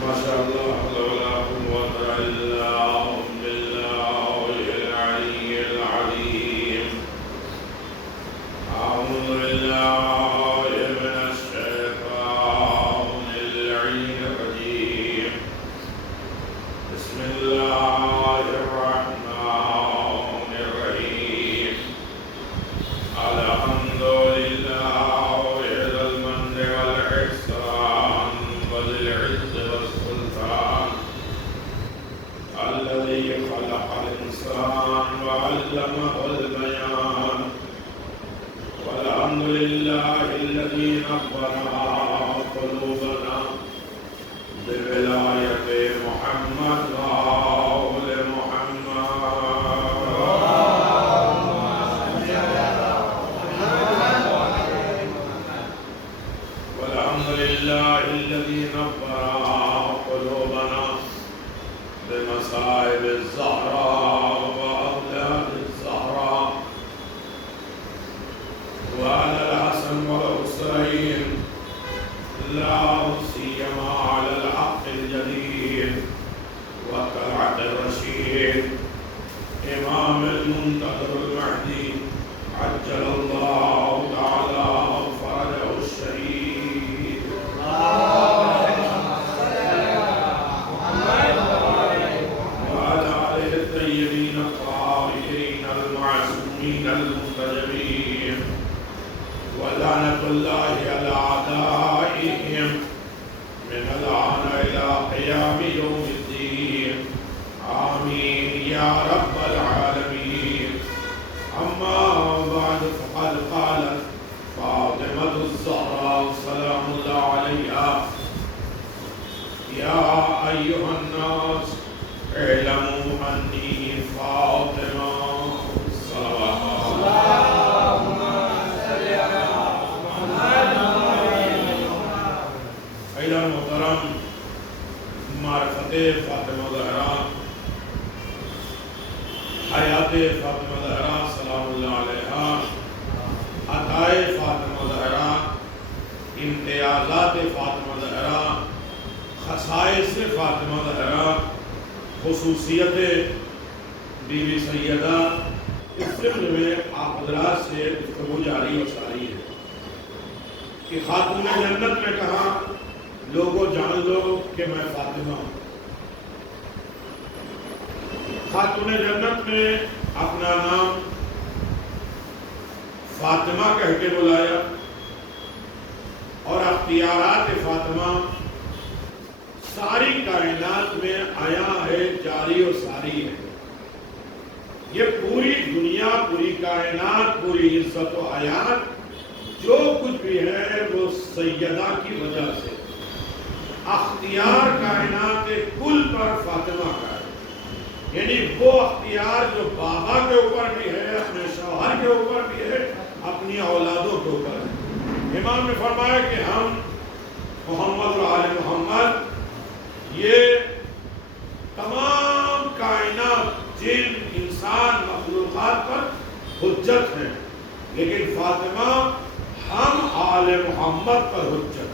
ما شاء الله لا حول ولا قوة إلا بالله العلي العظيم. أعوذ بالله من الشيطان اللعين الرجيم. بسم الله الرحمن الرحيم. الحمد لله ذي المن والإحسان وذي العز والسلطان الذي خلق الإنسان وعلمه البيان. والحمد لله الذي نور قلوبنا بولاية محمد وآل محمد. والحمد لله الذي نور قلوبنا بمصائب الزهراء وأولاد الزهراء وعلى الحسن والحسين لا سيما على الحق الجديد والطلعة الرشيد إمام المنتظر المهدي عجل الله تعالى فرجه الشهيد. وعلى آله الطيبين الطاهرين المعصومين المنتجبين. ولعنة الله على أعدائهم من الآن إلى قيام يوم الدين. آمين يا رب العالمين. أما بعد فقد قالت فاطمة الزهراء سلام الله عليها: يا أيها الناس اعلموا أني فاطمة صلوات محترم. معرفت فاطمہ زہرا، حیات فاطمہ زہرا سلام اللہ علیہا، عطائے فاطمہ زہرا، امتیازات فاطمہ زہرا، خصائص فاطمہ زہرا، خصوصیت بی بی سیدہ، اس سلسلے میں آپ حضرات سے گفتگو جاری و ساری ہے کہ خاتون جنت نے کہا لوگوں جان لو کہ میں فاطمہ ہوں. خاتون جنت نے اپنا نام فاطمہ کہہ کے بلایا اور اختیارات فاطمہ ساری کائنات میں آیا ہے، جاری و ساری ہے. یہ پوری دنیا، پوری کائنات، پوری عزت و حیات جو کچھ بھی ہے وہ سیدہ کی وجہ سے. اختیار کائنات کل پر فاطمہ کا ہے، یعنی وہ اختیار جو بابا کے اوپر بھی ہے، اپنے شوہر کے اوپر بھی ہے، اپنی اولادوں کے اوپر ہے. امام نے فرمایا کہ ہم محمد و آل محمد یہ تمام کائنات، جن، انسان، مخلوقات پر حجت ہیں، لیکن فاطمہ ہم آل محمد پر حجت.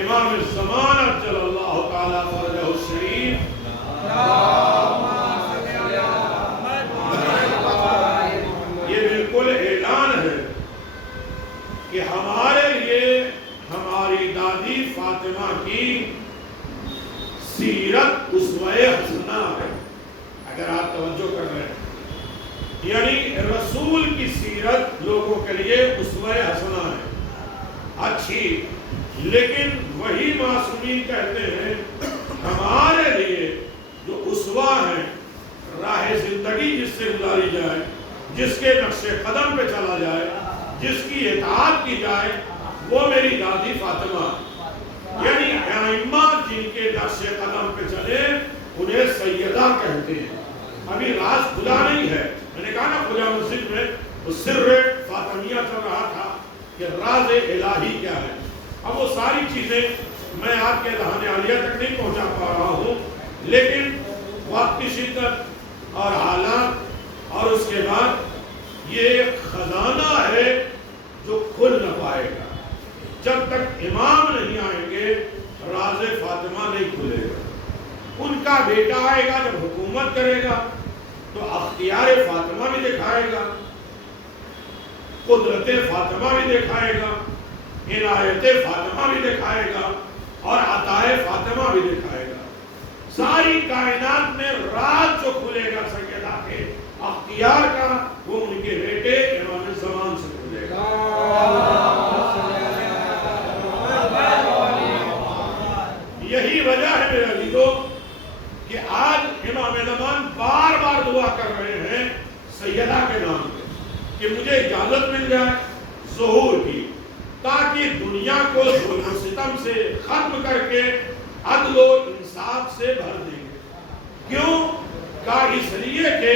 امام الزمان عجل اللہ تعالیٰ فرجہ الشریف یہ بالکل اعلان ہے کہ ہمارے لیے ہماری دادی فاطمہ کی سیرت اسوہ حسنہ ہے. اگر آپ توجہ کر رہے ہیں، یعنی رسول کی سیرت لوگوں کے لیے اسوہ حسنہ ہے، اچھی. لیکن وہی معصومین کہتے ہیں ہمارے لیے جو اسوہ ہیں، راہ زندگی جس سے گزاری جائے، جس کے نقش قدم پہ چلا جائے، جس کی اطاعت کی جائے، وہ میری دادی فاطمہ. یعنی ائمہ جن کے نقش قدم پہ چلے انہیں سیدہ کہتے ہیں. ابھی راز کھلا نہیں ہے، میں نے کہا نا کھلا مسجد میں وہ سر فاطمیہ چل رہا تھا کہ راز الہی کیا ہے. اب وہ ساری چیزیں میں آپ کے ذہن عالیہ تک نہیں پہنچا پا رہا ہوں، لیکن وقت کی شدت اور حالات اور اس کے بعد یہ ایک خزانہ ہے جو کھل نہ پائے گا. جب تک امام نہیں آئیں گے راز فاطمہ ان کا بیٹا آئے گا جب حکومت کرے گا تو اختیار فاطمہ بھی دکھائے گا، قدرت فاطمہ بھی دکھائے گا، عنایت فاطمہ بھی دکھائے گا اور عطائے فاطمہ بھی دکھائے گا۔ ساری کائنات میں راز جو کھلے گا سیدہ کے اختیار کا، وہ ان کے بیٹے امام زمان سے کھلے گا۔ یہی وجہ ہے میرے عزیزو کہ آج امام زمان بار بار دعا کر رہے ہیں سیدہ کے نام پہ کہ مجھے اجازت مل جائے ظہور کی، تاکہ دنیا کو ظلم و ستم سے ختم کر کے عدل و انصاف سے بھر دیں گے۔ کیوں؟ کہا اس لیے کہ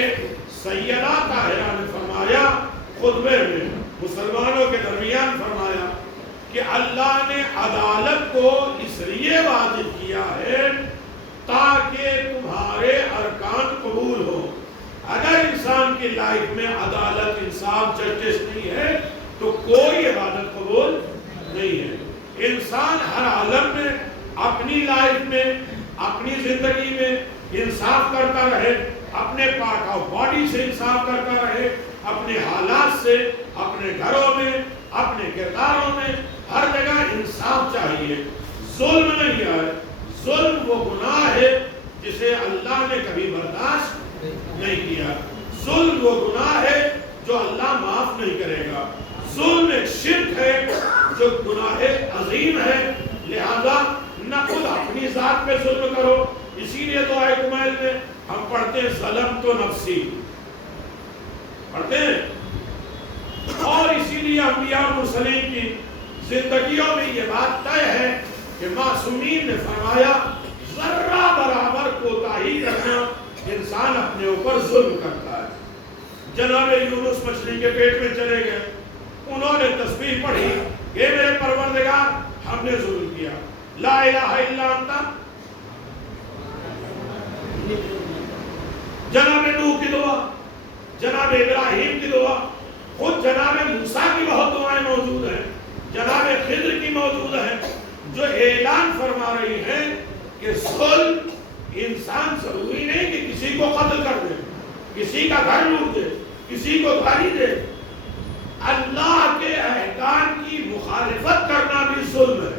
سیدہ طاہرہ نے فرمایا خطبے میں، مسلمانوں کے درمیان فرمایا کہ اللہ نے عدالت کو اس لیے واجب کیا ہے تاکہ تمہارے ارکان قبول ہو۔ اگر انسان کی لائف میں عدالت، انصاف، جسٹس نہیں ہے تو کوئی عبادت قبول نہیں ہے۔ انسان ہر عالم میں، اپنی لائف میں، اپنی زندگی میں انصاف کرتا رہے، اپنے پارٹ آف باڈی سے انصاف کرتا رہے، اپنے حالات سے، اپنے گھروں میں، اپنے کرداروں میں، ہر جگہ انصاف چاہیے، ظلم نہیں ہے۔ ظلم وہ گناہ ہے جسے اللہ نے کبھی برداشت نہیں کیا، ظلم وہ گناہ ہے جو اللہ معاف نہیں کرے گا، ظلم ایک شرک ہے جو گناہ عظیم ہے۔ لہذا نہ خود اپنی ذات پہ ظلم کرو، اسی لیے دعائے کمیل میں ہم پڑھتے ہیں ظلمت نفسی، پڑھتے ہیں، اور اسی لیے انبیاء و مرسلین کی زندگیوں میں یہ بات طے ہے کہ معصومین نے فرمایا ذرہ برابر کوتاہی کرنا انسان اپنے اوپر ظلم کرتا ہے۔ جناب یونس مچھلی کے پیٹ میں چلے گئے، انہوں نے تسبیح پڑھی، اے میرے پروردگار ہم نے ظلم کیا، لا الہ الا انت۔ جناب نوح کی دعا، جناب ابراہیم کی دعا، خود جناب موسیٰ کی بہت دعائیں موجود ہیں، جناب خضر کی موجود ہیں، جو اعلان فرما رہی ہیں کہ ظلم انسان ضروری نہیں کہ کسی کو قتل کر دے، کسی کا گھر لوٹ دے، کسی کو گالی دے، اللہ کے احکام کی مخالفت کرنا بھی ظلم ہے۔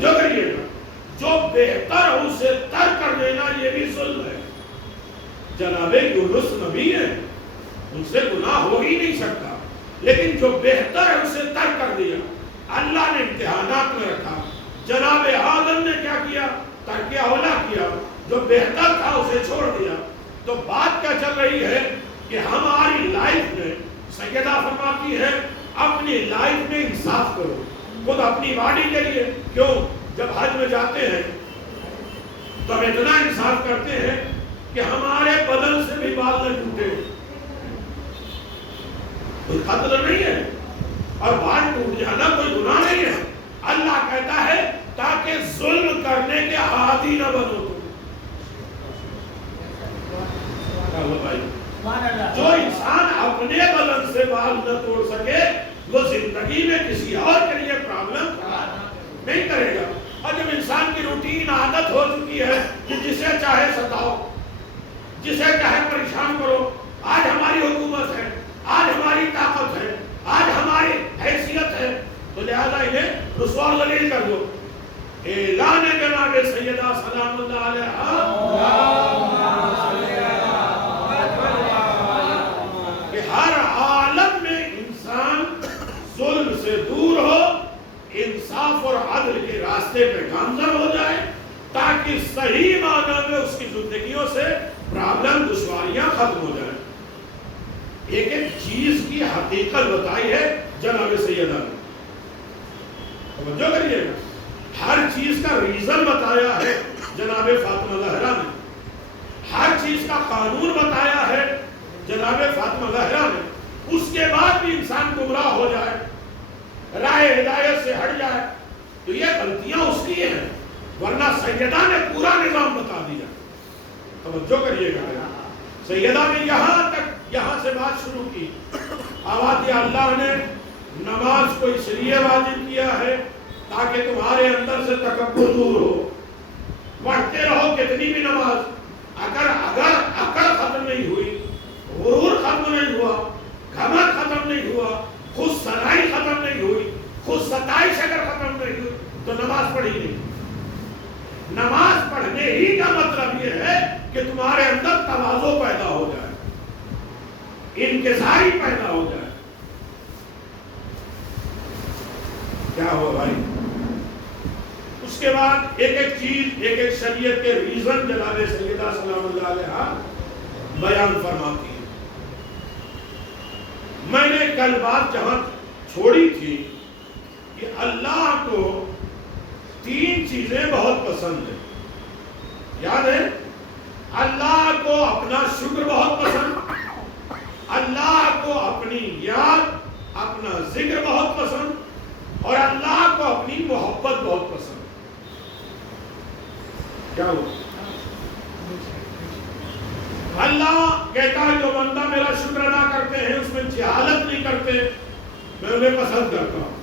جو کریے گا، جو بہتر ہے اسے ترک کر دینا یہ بھی ظلم ہے۔ جناب یونس نبی ہیں، ان سے گناہ ہو ہی نہیں سکتا، لیکن جو بہتر ہے اسے ترک کر دیا، اللہ نے امتحانات میں رکھا۔ جناب آدم نے کیا کیا؟ ترک اولا کیا، جو بہتر تھا اسے چھوڑ دیا۔ تو بات کیا چل رہی ہے کہ ہماری لائف میں سیدہ فرماتی ہے اپنی لائف میں انصاف کرو، خود اپنی باڈی کے لیے۔ کیوں؟ جب حج میں جاتے ہیں تو ہم اتنا انصاف کرتے ہیں کہ ہمارے بدن سے بھی بال نہ ٹوٹے، کوئی قتل نہیں ہے اور بال ٹوٹ جانا کوئی گناہ نہیں ہے۔ اللہ کہتا ہے تاکہ ظلم کرنے کے عادی نہ بنو تم۔ جو انسان اپنے بدن سے بال نہ توڑ سکے وہ زندگی میں کسی اور کے لیے پرابلم نہیں کرے گا۔ اور جب انسان کی روٹین عادت ہو چکی ہے کہ جسے چاہے ستاؤ، جسے چاہے پریشان کرو، آج ہماری حکومت ہے، آج ہماری طاقت ہے، آج ہماری حیثیت ہے، تو لہذا انہیں رسوا و ذلیل کر دو۔ اعلان جناب سیدہ سلام اللہ علیہ کہ ہر عالم میں انسان ظلم سے دور ہو، انصاف اور عدل کے راستے پہ گامزن ہو جائے، تاکہ صحیح معنی میں اس کی زندگیوں سے پرابلم، دشواریاں ختم ہو جائیں۔ ایک ایک چیز کی حقیقت بتائی ہے جناب سیدہ نے، توجہ کریے گا، ہر چیز کا ریزن بتایا ہے جناب فاطمہ زہرا نے، ہر چیز کا قانون بتایا ہے جناب فاطمہ زہرا نے۔ اس کے بعد بھی انسان گمراہ ہو جائے، راہ ہدایت سے ہٹ جائے تو یہ غلطیاں اس کی ہیں، ورنہ سیدہ نے پورا نظام بتا دیا۔ توجہ کریے گا، سیدہ نے یہاں سے بات شروع کی، آواز دیا اللہ نے نماز کو اس لیے واجب کیا ہے تاکہ تمہارے اندر سے تکبر دور ہو، پڑھتے رہو کتنی بھی نماز، اگر عقل ختم نہیں ہوئی، غرور ختم نہیں ہوا، گھمنڈ ختم نہیں ہوا، خود سرائی ختم نہیں ہوئی، خود ستائش اگر ختم نہیں ہوئی، تو نماز پڑھی نہیں۔ نماز پڑھنے ہی کا مطلب یہ ہے کہ تمہارے اندر تواضع پیدا ہو جائے، انکساری پیدا ہو جائے۔ کیا ہوا بھائی؟ اس کے بعد ایک ایک چیز، ایک ایک شریعت کے ریزن جناب سیدہ سلام اللہ علیہا بیان فرماتی ہے۔ میں نے کل بات جہاں چھوڑی تھی کہ اللہ کو 3 چیزیں بہت پسند ہیں، یاد ہے؟ اللہ کو اپنا شکر بہت پسند، اللہ کو اپنی یاد، اپنا ذکر بہت پسند، اور اللہ کو اپنی محبت بہت پسند۔ کیا ہوا؟ اللہ کہتا ہے جو بندہ میرا شکر ادا کرتے ہیں، اس میں جہالت نہیں کرتے، میں انہیں پسند کرتا ہوں۔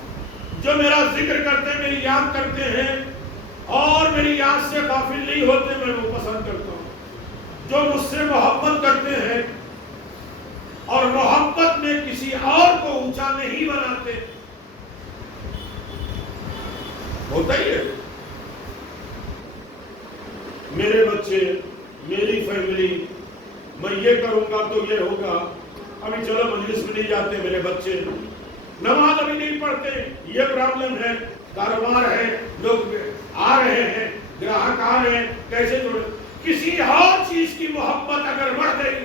جو میرا ذکر کرتے ہیں، میری یاد کرتے ہیں اور میری یاد سے غافل نہیں ہوتے، میں وہ پسند کرتا ہوں۔ جو مجھ سے محبت کرتے ہیں اور محبت میں کسی اور کو اونچا نہیں بناتے، ہوتا ہی ہے۔ میرے بچے، میری فیملی، میں یہ کروں گا تو یہ ہوگا، ابھی چلو مجلس میں نہیں جاتے میرے بچے، نماز ابھی نہیں پڑھتے، یہ پرابلم ہے، کاروبار ہے، لوگ آ رہے ہیں، گراہک آ رہے ہیں، کیسے جوڑے؟ کسی اور چیز کی محبت اگر بڑھ گئی،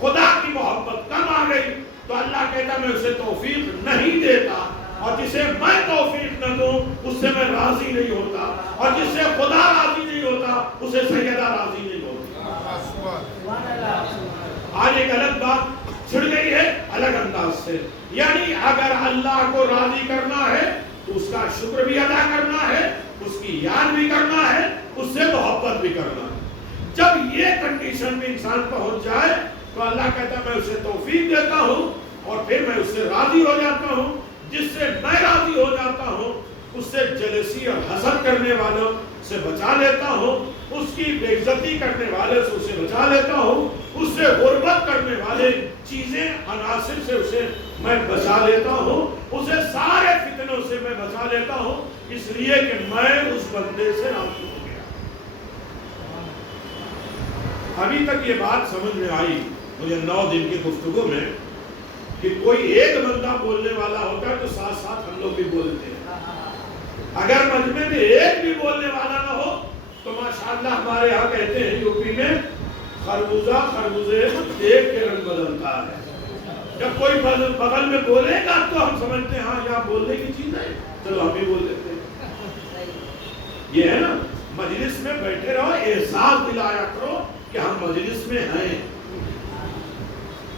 خدا کی محبت کم آ گئی، تو اللہ کہتا میں اسے توفیق نہیں دیتا، اور جسے میں توفیق نہ دوں اس سے میں راضی نہیں ہوتا، اور جس سے خدا راضی نہیں ہوتا اسے سیدہ راضی نہیں ہوتی۔ آج ایک الگ بات چھڑ گئی ہے الگ انداز سے، یعنی اگر اللہ کو راضی کرنا ہے تو اس کا شکر بھی ادا کرنا ہے، اس کی یاد بھی کرنا ہے، اس سے محبت بھی کرنا ہے۔ جب یہ کنڈیشن میں انسان پہنچ جائے تو اللہ کہتا ہے میں اسے توفیق دیتا ہوں اور پھر میں اس سے راضی ہو جاتا ہوں۔ جس سے میں راضی ہو جاتا ہوں اس سے جلسی اور حسد کرنے والوں سے بچا لیتا ہوں، اس کی بے عزتی کرنے والے سے اسے بچا لیتا ہوں، اس سے غربت کرنے والے چیزیں عناصر سے اسے میں بچا لیتا ہوں، اسے سارے فتنوں سے میں بچا لیتا ہوں، اس لیے کہ میں اس بندے سے راضی ہو گیا۔ ابھی تک یہ بات سمجھ میں آئی مجھے 9 دن کی گفتگو میں کہ کوئی ایک بندہ بولنے والا ہوتا ہے تو ساتھ ساتھ ہم لوگ بھی بولتے ہیں۔ اگر مجمع میں ایک بھی بولنے والا نہ ہو تو ماشاءاللہ ہمارے یہاں کہتے ہیں یوپی میں خربوزہ خربوزے دیکھ کے رنگ بدلتا ہے۔ جب کوئی بغل میں بولے گا تو ہم سمجھتے ہیں ہاں یہاں بولنے کی چیز ہے، چلو ہم بھی بول دیتے ہیں۔ یہ ہے نا، مجلس میں بیٹھے رہو، احساس دلایا کرو کہ ہم مجلس میں ہیں۔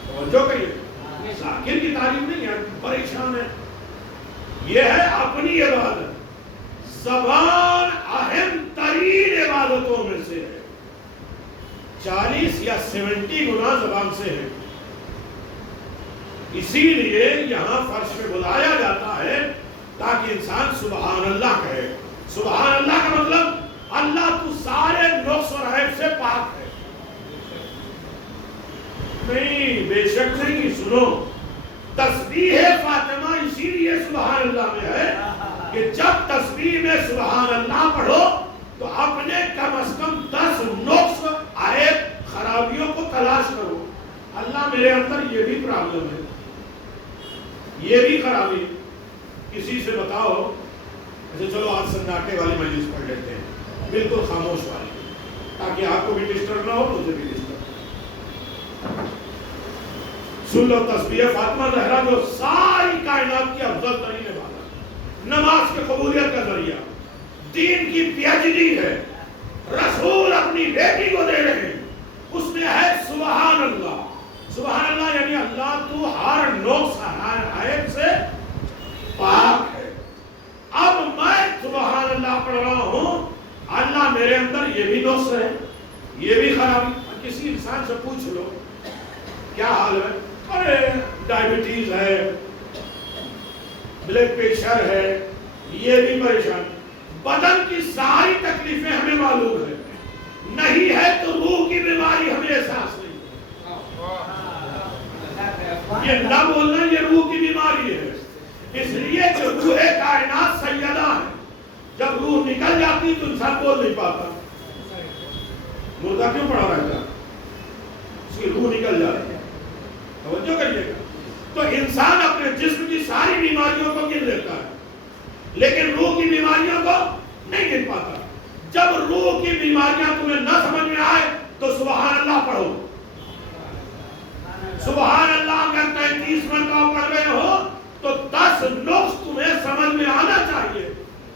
توجہ کریے، ذاکر کی تعریف نہیں ہے، پریشان ہے۔ یہ ہے اپنی عبادت، زبان اہم ترین عبادتوں میں سے ہے، 40 یا 70 گنا زبان سے ہے۔ اسی لیے یہاں فرش میں بلایا جاتا ہے تاکہ انسان سبحان اللہ کہے۔ سبحان اللہ کا مطلب اللہ تو سارے نقص اور عیب سے پاک ہے۔ نہیں، بے شک نہیں، سنو، تسبیح فاطمہ اسی لیے سبحان اللہ میں ہے کہ جب تسبیح میں سبحان اللہ پڑھو تو اپنے کم از کم 10 نقص عیب خرابیوں کو تلاش کرو۔ اللہ میرے اندر یہ بھی پرابلم ہے، یہ بھی خرابی، کسی سے بتاؤ ایسے چلو آج سناٹے والی مجلس پڑھ لیتے ہیں، بالکل خاموش والی، تاکہ آپ کو بھی ڈسٹرب نہ ہو، مجھے بھی ڈسٹرب۔ سن لو تسبیح فاطمہ زہرا جو ساری کائنات کی افضل ترین عبادت، نماز کے قبولیت کا ذریعہ، دین کی پی ایچ ڈی ہے، رسول اپنی بیٹی کو دے رہے ہیں، اس میں ہے سبحان اللہ۔ سبحان اللہ یعنی اللہ تو ہر نقص ہر عیب سے پاک ہے۔ اب میں سبحان اللہ پڑھ رہا ہوں، اللہ میرے اندر یہ بھی نقص ہے، یہ بھی خرابی۔ کسی انسان سے پوچھ لو کیا حال ہے، ارے ڈائبٹیز ہے، بلڈ پریشر ہے، یہ بھی پریشان، بدن کی ساری تکلیفیں ہمیں معلوم ہے، نہیں ہے تو روح کی بیماری ہمیں احساس نہیں. یہ نہ بولنا یہ روح کی بیماری ہے. اس لیے کہ روح کائنات سیدہ ہے. جب روح نکل جاتی تو انسان بول نہیں پاتا. مردہ کیوں پڑا رہتا؟ اس کی روح نکل جاتی ہے. توجہ کریے گا. تو انسان اپنے جسم کی ساری بیماریوں کو گن لیتا ہے لیکن روح کی بیماریوں کو نہیں گن پاتا. جب روح کی بیماریاں تمہیں نہ سمجھ میں آئے تو سبحان اللہ پڑھو. سبحان اللہ اگر 33 مرتبہ پڑھ رہے ہو تو 10 نقص تمہیں سمجھ میں آنا چاہیے.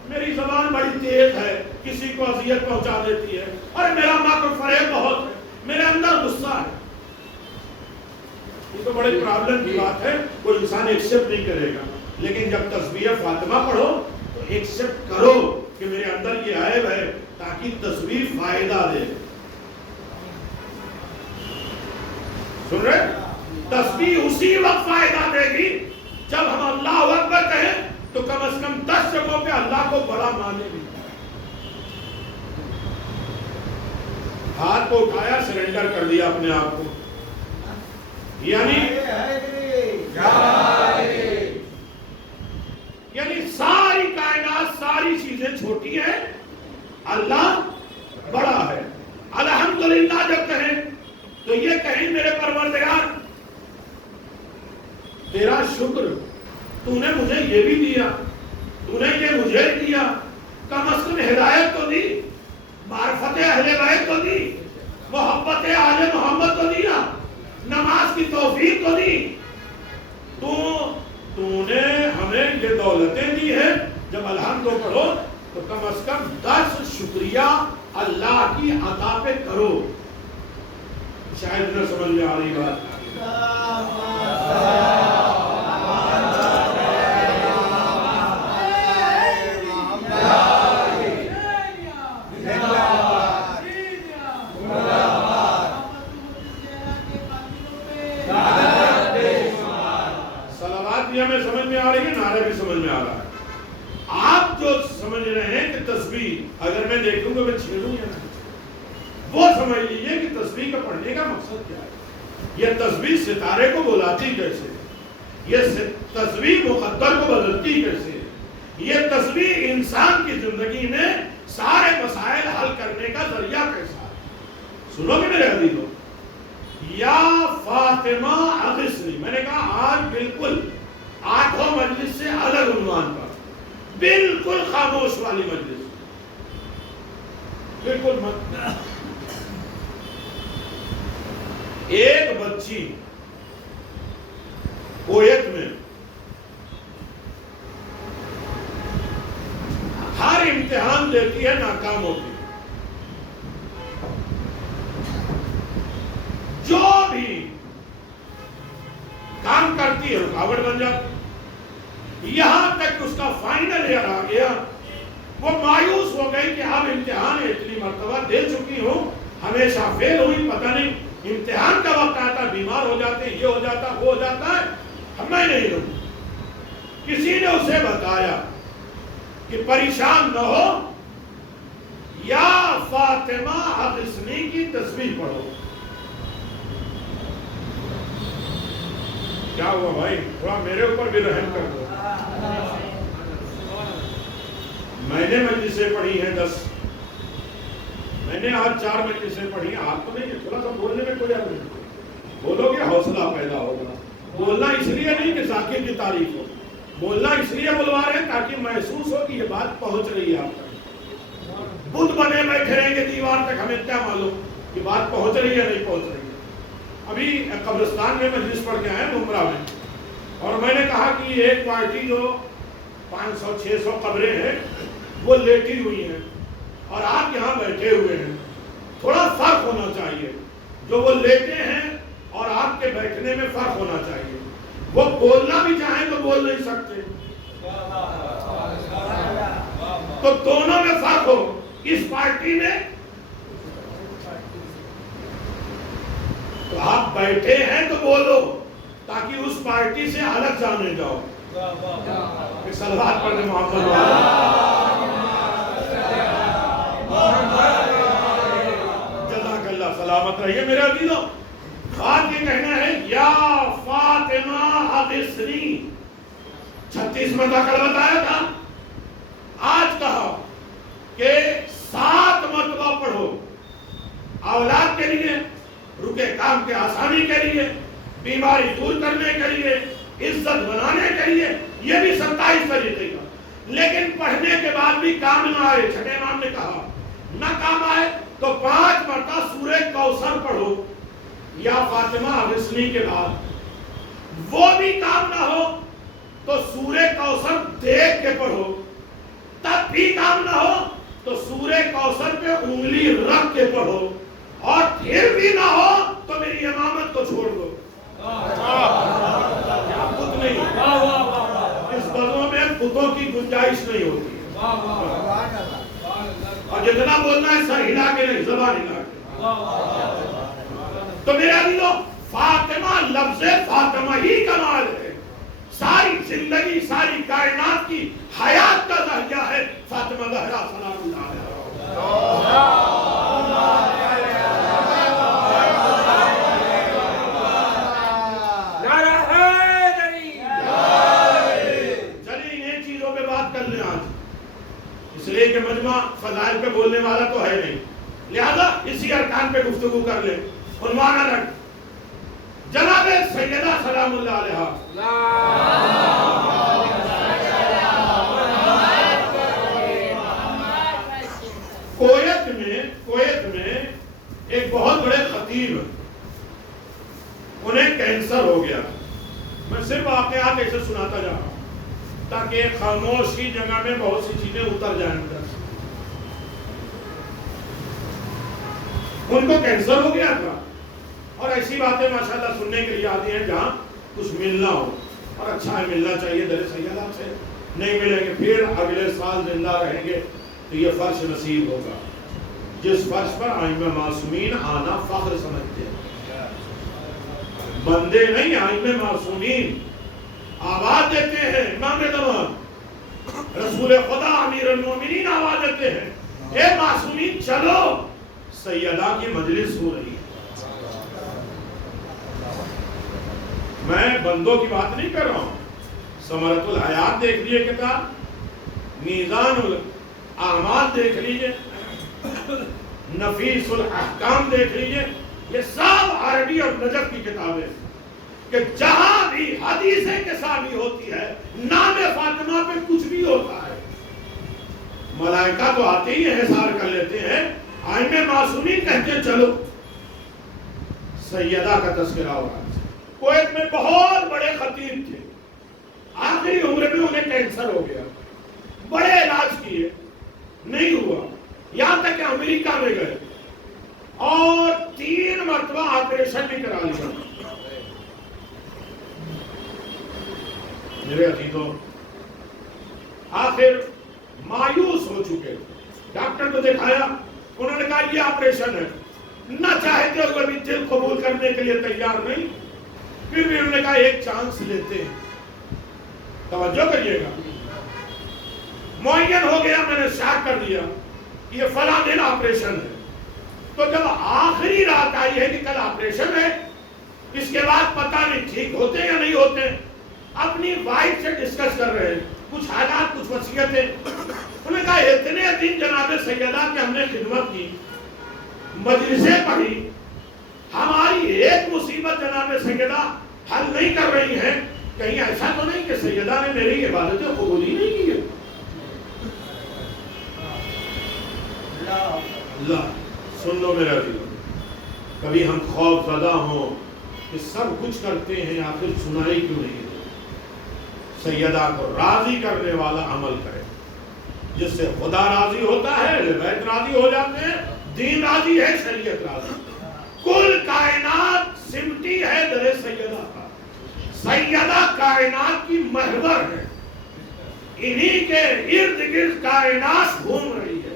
میری زبان بڑی تیز ہے, کسی کو اذیت پہنچا دیتی ہے, اور میرا مکر فریب بہت ہے, میرے اندر غصہ ہے. یہ تو بڑے پرابلم کی بات ہے, کوئی انسان ایکسپٹ نہیں کرے گا. لیکن جب تسبیح فاطمہ پڑھو تو ایکسپٹ کرو کہ میرے اندر یہ عیب ہے تاکہ تسبیح فائدہ دے. سن رہے؟ تسبیح اسی وقت فائدہ دے گی جب ہم اللہ اکبر کہیں تو کم از کم 10 جگہوں پہ اللہ کو بڑا مانے بھی. ہاتھ کو اٹھایا, سرنڈر کر دیا اپنے آپ کو, یعنی ساری کائنات ساری چیزیں چھوٹی ہیں, اللہ بڑا ہے. الحمدللہ جب کہیں تو یہ کہیں میرے پروردگار تیرا شکر, تو نے مجھے یہ بھی دیا, تو نے یہ مجھے دیا, کم از کم ہدایت تو دی, معرفت اہل بیت تو دی, محبت آل محمد تو دیا, نماز کی توفیق تو دی. تو نے ہمیں یہ دولتیں دی ہیں. جب الحمد پڑھو تو کم از کم 10 شکریہ اللہ کی عطا پہ کرو. شاید نہ سمجھ میں آ رہی بات. ہمیں سمجھ میں آ رہی ہے, نعرہ بھی سمجھ میں آ رہا ہے. آپ جو سمجھ رہے ہیں کہ تسبیح اگر میں دیکھوں گا میں چھیڑوں یا نہیں, وہ سمجھ لیجئے کہ تسبیح کا پڑھنے کا مقصد کیا ہے. یہ تسبیح ستارے کو بلاتی کیسے, یہ تسبیح مقدر کو بدلتی کیسے, یہ تسبیح انسان کی زندگی میں سارے مسائل حل کرنے کا ذریعہ کیسا ہے. سنو گے میرے عزیزو, یا فاطمہ اغثنی, میں نے کہا آج بالکل 8 مجلس سے الگ عنوان پر, بالکل خاموش والی مجلس, بالکل مت. ایک بچی کویت میں ہر امتحان دیتی ہے, ناکام ہوتی ہے. جو بھی کام کرتی ہے رکاوٹ بن جاتی. یہاں تک اس کا فائنل ایئر آ گیا, وہ مایوس ہو گئی کہ اب امتحان اتنی مرتبہ دے چکی ہوں, ہمیشہ فیل ہوئی, پتہ نہیں امتحان کا وقت آتا بیمار ہو جاتے, یہ ہو جاتا وہ ہو جاتا ہے, میں نہیں ہوں. کسی نے اسے بتایا کہ پریشان نہ ہو, یا فاطمہ اغثنی کی تسبیح پڑھو. کیا ہوا بھائی, تھوڑا میرے اوپر بھی رحم کر دو. میں نے مجلسیں پڑھی ہیں 10, میں نے آج 4 مجلسیں پڑھی ہیں. آپ تو نہیں, تھوڑا سا بولنے میں کوئی حرج نہیں, بولو گے حوصلہ پیدا ہوگا. بولنا اس لیے نہیں کہ ذاکر کی تعریف ہو, بولنا اس لیے بلوا رہے ہیں تاکہ محسوس ہو کہ یہ بات پہنچ رہی ہے آپ تک. بدھ بنے بیٹھے رہیں گے دیوار تک, ہمیں کیا معلوم کہ بات پہنچ رہی ہے نہیں پہنچ رہی ہے. ابھی قبرستان میں مجلس پڑھ کے آئے عمرہ میں, اور میں نے کہا کہ ایک پارٹی جو 500-600 قبریں ہیں وہ لیٹی ہوئی ہیں اور آپ یہاں بیٹھے ہوئے ہیں, تھوڑا فرق ہونا چاہیے. جو وہ لیٹے ہیں اور آپ کے بیٹھنے میں فرق ہونا چاہیے. وہ بولنا بھی چاہیں تو بول نہیں سکتے, تو دونوں میں فرق ہو. اس پارٹی میں تو آپ بیٹھے ہیں تو بولو تاکہ اس پارٹی سے الگ جانے جاؤ. صلوات پڑھنے محمد بات رہی ہے میرے عزیزوں. بات یہ کہنا ہے یا فاطمہ اغثنی، 36 مرتبہ کل بتایا تھا، آج کہا کہ 7 مرتبہ پڑھو، اولاد کے لیے، رکے کام کے آسانی کے لیے، بیماری دور کرنے کے لیے، عزت بنانے کے لیے. یہ بھی 27 طریقے کا. لیکن پڑھنے کے بعد بھی کام نہ آئے، چھٹے امام نے کہا نہ کام آئے تو 5 مرتبہ سورہ کوثر پڑھو یا فاطمہ اغثنی کے بعد. وہ بھی کام نہ ہو تو سورہ کوثر دیکھ کے پڑھو. تب بھی کام نہ ہو تو سورہ کوثر پہ انگلی رکھ کے پڑھو. اور پھر بھی نہ ہو تو میری امامت کو چھوڑ دو. بت نہیں، اس بزوں میں بتوں کی گنجائش نہیں ہوتی ہے. اور جتنا بولنا ہے سر ہلا کے نہیں، زبان ہلا کے. تو میرا عزیزو، فاطمہ لفظ فاطمہ ہی کمال ہے. ساری زندگی، ساری کائنات کی حیات کا ذریعہ ہے فاطمہ زہرا سلام اللہ علیہا. اس لیے کہ مجمع فضائل پہ بولنے والا تو ہے نہیں، لہذا اسی ارکان پہ گفتگو کر لیں. عنوان رکھ جناب سیدہ سلام اللہ علیہا. کویت میں ایک بہت بڑے خطیب، انہیں کینسر ہو گیا. میں صرف واقعات ایسے سناتا جا رہا ہوں تاکہ خاموشی جگہ میں بہت سی چیزیں اتر جائیں. ان کو کینسر ہو گیا تھا اور ایسی باتیں ماشاءاللہ سننے کے لیے آتی ہیں جہاں کچھ ملنا ہو، اور اچھا ہے ملنا چاہیے در سیدہ سے. نہیں ملیں گے پھر اگلے سال زندہ رہیں گے تو یہ فرش نصیب ہوگا جس فرش پر ائمہ معصومین آنا فخر سمجھتے ہیں. بندے نہیں، ائمہ معصومین آواز دیتے ہیں. امام زمان رسول خدا امیر المومنین آواز دیتے ہیں اے معصومین چلو سیدہ کی مجلس ہو رہی ہے. میں بندوں کی بات نہیں کر رہا ہوں. ثمرۃ الحیات دیکھ لیجیے کتاب، میزان الاعمال دیکھ لیجیے، نفیس الاحکام دیکھ لیجیے. یہ سب عربی اور نجف کی کتابیں کہ جہاں بھی حدیث کے ثابت ہوتی ہے نام فاطمہ پہ کچھ بھی ہوتا ہے، ملائکہ تو آتے ہی احسار کر لیتے ہیں. ائمہ معصومین کہتے ہیں چلو سیدہ کا تذکرہ ہو رہا ہے. کویت میں بہت بڑے خطیب تھے، آخری عمر میں انہیں کینسر ہو گیا. بڑے علاج کیے نہیں ہوا، یہاں تک کہ امریکہ میں گئے اور 3 مرتبہ آپریشن بھی کرا لیا. میرے عزیزوں، آخر مایوس ہو چکے. ڈاکٹر کو دکھایا، انہوں نے کہا یہ آپریشن ہے. نہ چاہتے ہوئے بھی دل قبول کرنے کے لیے تیار نہیں. پھر بھی انہوں نے کہا ایک چانس لیتے ہیں. توجہ کریے گا، معین ہو گیا، میں نے شاک کر دیا یہ فلاں دن آپریشن ہے. تو جب آخری رات آئی ہے کہ کل آپریشن ہے، اس کے بعد پتہ نہیں ٹھیک ہوتے یا نہیں ہوتے، اپنی وائف سے ڈسکس کر رہے ہیں کچھ حالات، کچھ وصیتیں. انہوں نے کہا اتنے دن جناب سیدہ کہ ہم نے خدمت کی، مجلسیں پڑھی، ہماری ایک مصیبت جناب سیدہ حل نہیں کر رہی ہیں. کہیں ایسا تو نہیں کہ سیدہ نے میری عبادتیں قبول ہی نہیں کی ہے؟ اللہ سن لو میرا دل، کبھی ہم خوف زدہ ہوں کہ سب کچھ کرتے ہیں آخر سنائی کیوں نہیں دیتے. سیدہ کو راضی کرنے والا عمل کرے، جس سے خدا راضی ہوتا ہے، اہل بیت راضی ہو جاتے ہیں، دین راضی ہے، شریعت راضی. کل کائنات سمٹی ہے در سیدہ کا. سیدہ کائنات کی محور ہے، انہی کے ارد گرد کائنات گھوم رہی ہے.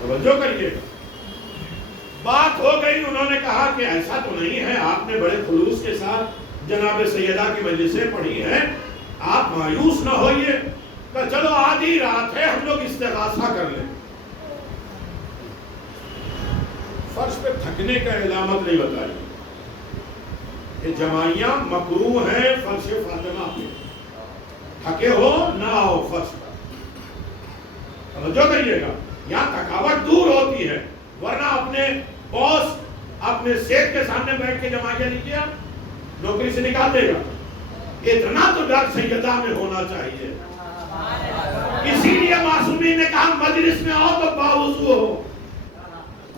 توجہ کریے. بات ہو گئی، انہوں نے کہا کہ ایسا تو نہیں ہے، آپ نے بڑے خلوص کے ساتھ جناب سیدہ کی مجلسیں پڑھی ہیں، آپ مایوس نہ ہوئیے. کہ چلو آدھی رات ہے، ہم لوگ استغاثہ کر لیں. فرش پہ تھکنے کا علامت نہیں بتائی کہ جمائیاں مکروہ ہیں فرش فاطمہ پہ، تھکے ہو نہ ہو فرش پر، توجہ کریے گا، یہاں تھکاوٹ دور ہوتی ہے، ورنہ اپنے باس اپنے سیٹ کے سامنے بیٹھ کے جمائیاں نہیں کیا نوکری سے نکال دے گا۔ اتنا تو ڈر سیدہ میں ہونا چاہیے، اسی لیے معصومین نے کہا مجلس میں آؤ تو باوضو ہو،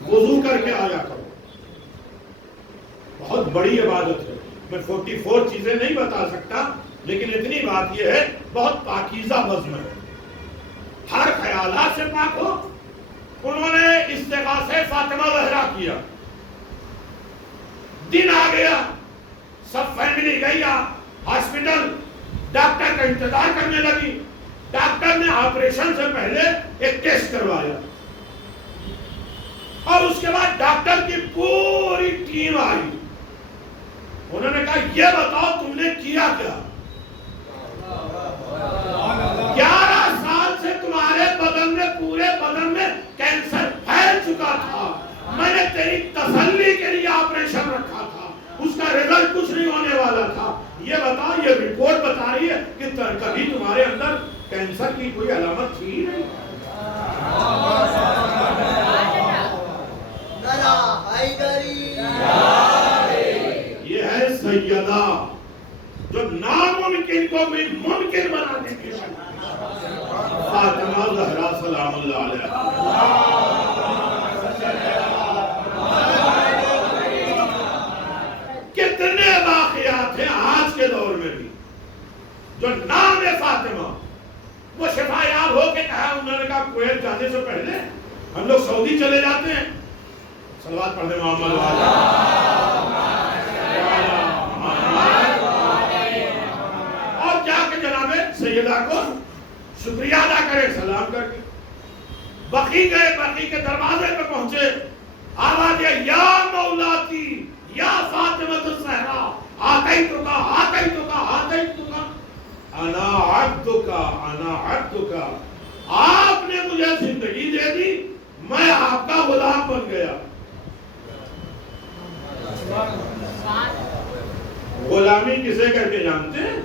وضو کر کے آیا کرو۔ بہت بڑی عبادت ہے، میں 44 چیزیں نہیں بتا سکتا، لیکن اتنی بات یہ ہے بہت پاکیزہ بزم ہے، ہر خیالات سے پاک ہو۔ انہوں نے استغاثہ فاطمہ زہرا کیا، دن آ گیا، سب فیملی گئی ہاسپٹل، ڈاکٹر کا انتظار کرنے لگی۔ ڈاکٹر نے آپریشن سے پہلے ایک ٹیسٹ کروایا اور اس کے بعد ڈاکٹر کی پوری ٹیم آئی، انہوں نے کہا یہ بتاؤ تم نے کیا کیا؟ 11 سال سے تمہارے بدن میں، پورے بدن میں کینسر پھیل چکا تھا، میں نے تیری تسلی کے لیے آپریشن رکھا تھا، اس کا رزلٹ کچھ نہیں ہونے والا تھا، یہ بتاؤ یہ رپورٹ بتا رہی ہے کہ کبھی تمہارے اندر کینسر کی کوئی علامت تھی نہیں۔ یہ ہے سیدہ جو ناممکن کو بھی ممکن بنانے کی فاطمہ زہرا سلام اللہ علیہ۔ کتنے واقعات ہیں آج کے دور میں بھی جو نام ہے فاطمہ، وہ شفا یاب ہو کے کہا، انہوں نے کہا کویت جانے سے پہلے ہم لوگ سعودی چلے جاتے ہیں، صلوات پڑھنے محمد اور جا کے جناب سیدہ کو شکریہ ادا کرے، سلام کر کے بقی گئے، بقی کے دروازے پہ پہنچے، آواز ہے یا مولاتی یا فاطمہ الزہرا آتیتک آتیتک آتیتک انا عبدک انا عبدک، آپ نے مجھے زندگی دے دی، میں آپ کا غلام بن گیا۔ غلامی کسے کہتے جانتے ہیں؟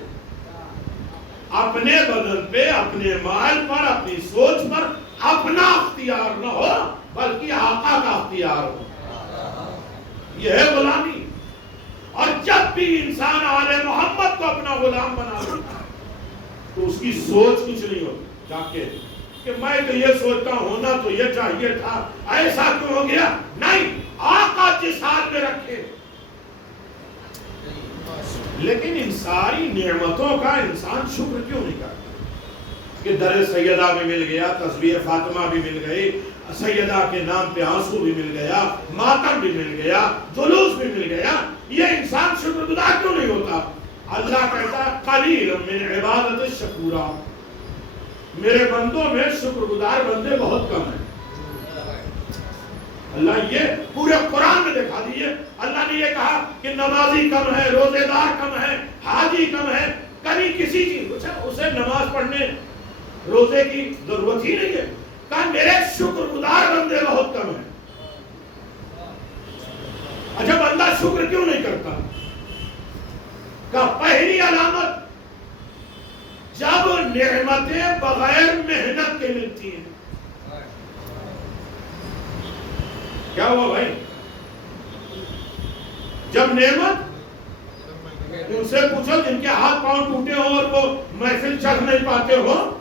اپنے بدن پہ، اپنے مال پر، اپنی سوچ پر اپنا اختیار نہ ہو بلکہ آقا کا اختیار ہو، یہ ہے غلامی۔ اور جب بھی انسان آل محمد کو اپنا غلام بنا تو اس کی سوچ کچھ نہیں ہوتی جا کے کہ میں تو یہ سوچتا ہونا تو یہ چاہیے تھا، ایسا کیوں ہو گیا؟ نہیں، آقا جس حال میں رکھے۔ لیکن ان ساری نعمتوں کا انسان شکر کیوں نہیں کرتا کہ در سیدہ بھی مل گیا، تصویر فاطمہ بھی مل گئی، سیدہ کے نام پہ آنسو بھی مل گیا، ماتم بھی مل گیا، جلوس بھی مل گیا، یہ انسان شکر گزار کیوں نہیں ہوتا؟ اللہ کہتا ہے قلیل من عبادت الشکورہ، میرے بندوں میں شکر گزار بندے بہت کم ہیں۔ اللہ یہ پورے قرآن میں دکھا دیئے، اللہ نے یہ کہا کہ نمازی کم ہے، روزے دار کم ہے، حاجی کم ہے، کبھی کسی چیز اسے نماز پڑھنے روزے کی ضرورت ہی نہیں ہے، کہا میرے شکر گزار بندے بہت کم ہیں۔ اچھا بندہ شکر کیوں نہیں کرتا؟ کہ پہلی علامت جب نعمتیں بغیر محنت کے ملتی ہیں۔ کیا ہوا بھائی؟ جب نعمت، ان سے پوچھو جن کے ہاتھ پاؤں ٹوٹے ہوں اور وہ محفل چڑھ نہیں پاتے ہوں،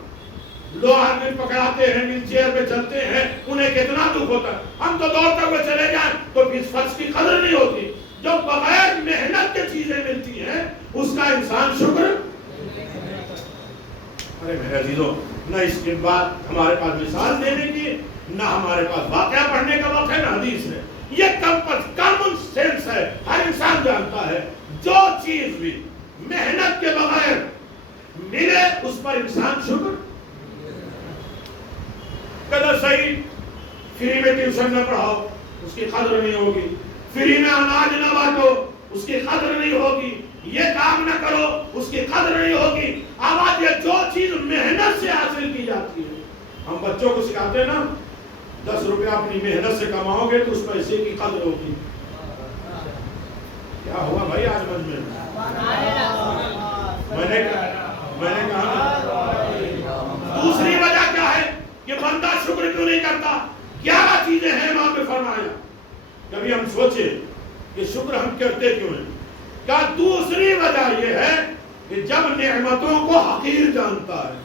لو آدمی پکڑاتے ہیں، ویل چیئر پہ چلتے ہیں، انہیں کتنا دکھ ہوتا ہے۔ ہم تو دوڑتے ہوئے چلے جائیں تو اس فرض کی قدر نہیں ہوتی۔ جو بغیر محنت کے چیزیں ملتی ہیں اس کا انسان شکر۔ ارے میرے عزیزوں، نہ اس کے بعد ہمارے پاس مثال دینے کی، نہ ہمارے پاس واقعہ پڑھنے کا وقت ہے، نہ حدیث ہے۔ یہ کامن سینس ہے، ہر انسان جانتا ہے جو چیز بھی محنت کے بغیر ملے اس پر انسان شکر۔ کہتا صحیح فری میں ٹیوشن نہ پڑھاؤ، اس کی قدر نہیں ہوگی، فری میں اناج نہ بانٹو، اس کی قدر نہیں ہوگی، یہ کام نہ کرو، اس کی قدر نہیں ہوگی۔ آواز یہ جو چیز محنت سے حاصل کی جاتی ہے، ہم بچوں کو سکھاتے ہیں نا 10 روپیہ اپنی محنت سے کماؤ گے تو اس پیسے کی قدر ہوگی. کیا ہوا بھائی آج مجھ میں نے کہا دوسری وجہ کیا ہے کہ بندہ شکر کیوں نہیں کرتا؟ 11 چیزیں ہیں امام نے فرمایا. کبھی ہم سوچیں کہ شکر ہم کرتے کیوں ہیں؟ کہا دوسری وجہ یہ ہے کہ جب نعمتوں کو حقیر جانتا ہے.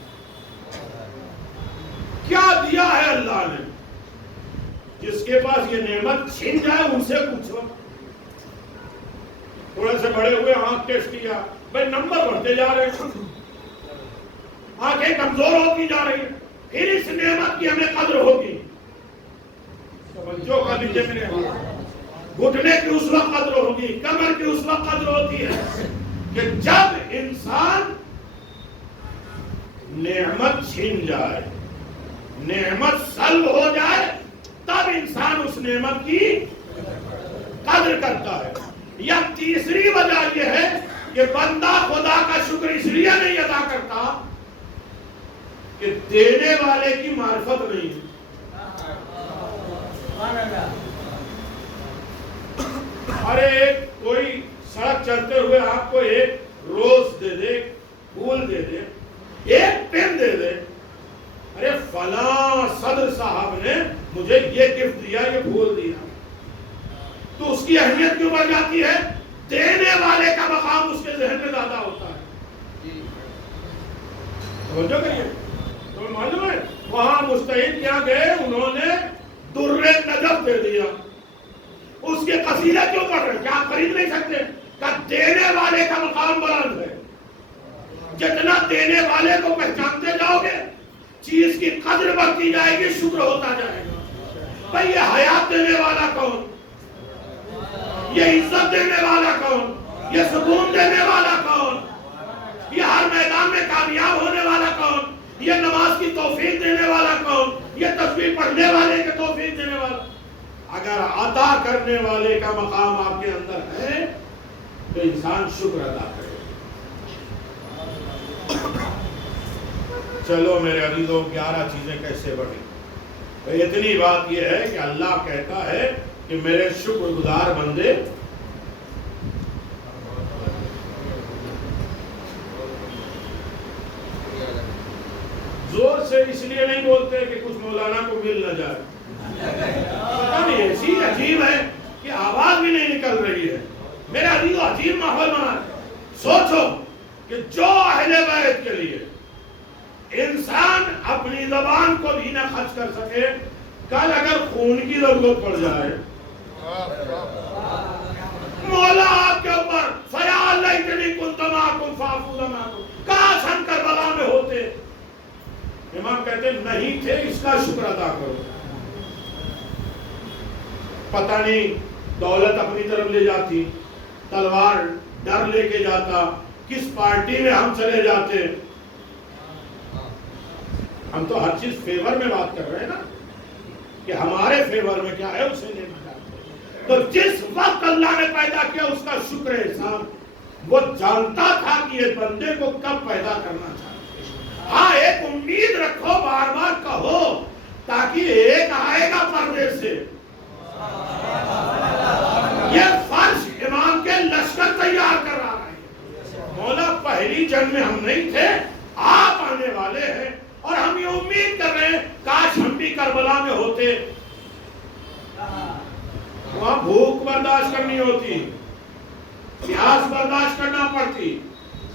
کیا دیا ہے اللہ نے؟ جس کے پاس یہ نعمت چھن جائے ان سے پوچھو. تھوڑے سے بڑے ہوئے آنکھ ٹیسٹ کیا بھائی نمبر بڑھتے جا رہے ہیں, آنکھیں کمزور ہوتی جا رہی ہیں, پھر اس نعمت کی ہمیں قدر ہوگی. توجہ کا دیجیے میرے گھٹنے کی اس وقت قدر ہوگی, کمر کی اس وقت قدر ہوتی ہے کہ جب انسان نعمت چھین جائے, نعمت سلب ہو جائے, تب انسان اس نعمت کی قدر کرتا ہے. یا تیسری وجہ یہ ہے کہ بندہ خدا کا شکر اس لیے نہیں ادا کرتا کہ دینے والے کی معرفت نہیں ہے. ارے کوئی سڑک چلتے ہوئے آپ کو ایک روز دے دے, پھول دے دے, ایک پین دے دے, ارے فلاں صدر صاحب نے مجھے یہ گفٹ دیا, یہ پھول دیا, تو اس کی اہمیت کیوں بڑھ جاتی ہے؟ دینے والے کا مقام اس کے ذہن میں زیادہ ہوتا ہے. توجہ کریے. تو معلوم ہے وہاں مجتہد کیا گئے, انہوں نے در نجف دے دیا. اس کے قصیدے کیوں پڑھ رہے ہیں؟ کیا آپ خرید نہیں سکتے؟ کہ دینے والے کا مقام بلند ہے. جتنا دینے والے کو پہچانتے جاؤ گے چیز کی قدر بڑھتی جائے گی, شکر ہوتا جائے گا. بھئی یہ حیات دینے والا کون؟ یہ عزت دینے والا کون؟ یہ سکون دینے والا کون؟ یہ ہر میدان میں کامیاب ہونے والا کون؟ یہ نماز کی توفیق دینے والا کون؟ یہ تسبیح پڑھنے والے کی توفیق دینے والا. اگر عطا کرنے والے کا مقام آپ کے اندر ہے تو انسان شکر ادا کرے. چلو میرے عزیزوں 11 چیزیں کیسے بڑھیں؟ اتنی بات یہ ہے کہ اللہ کہتا ہے کہ میرے شکر گزار بندے زور سے اس لیے نہیں بولتے کہ کچھ مولانا کو مل نہ جائے. پتہ نہیں ایسی عجیب ہے کہ آواز بھی نہیں نکل رہی ہے. میرے عزیزوں عجیب ماحول بنا ہے. سوچو کہ جو اہل بیت کے لیے انسان اپنی زبان کو بھی نہ خرچ کر سکے, کل اگر خون کی ضرورت پڑ جائے مولا آپ کے اوپر فَيَا لَيْتَنِي كُنْتُ مَعَكُمْ فَأَفُوزَ مَعَكُمْ, کاش ہم کربلا میں ہوتے. امام کہتے نہیں تھے, اس کا شکر ادا کرو. پتہ نہیں دولت اپنی طرف لے جاتی, تلوار ڈر لے کے جاتا, کس پارٹی میں ہم چلے جاتے. ہم تو ہر چیز فیور میں بات کر رہے ہیں نا کہ ہمارے فیور میں کیا ہے اسے لینا چاہتے ہیں. تو جس وقت اللہ نے پیدا کیا اس کا شکر احسان, وہ جانتا تھا کہ یہ بندے کو کب پیدا کرنا چاہتے. ہاں ایک امید رکھو, بار بار کہو, تاکہ ایک آئے گا پردے سے. یہ فرش امام کے لشکر تیار کر رہا ہے. مولا پہلی جنگ میں ہم نہیں تھے, آپ آنے والے ہیں, اور ہم یہ امید کر رہے ہیں کاش ہم بھی کربلا میں ہوتے. وہاں بھوک برداشت کرنی ہوتی, پیاس برداشت کرنا پڑتی,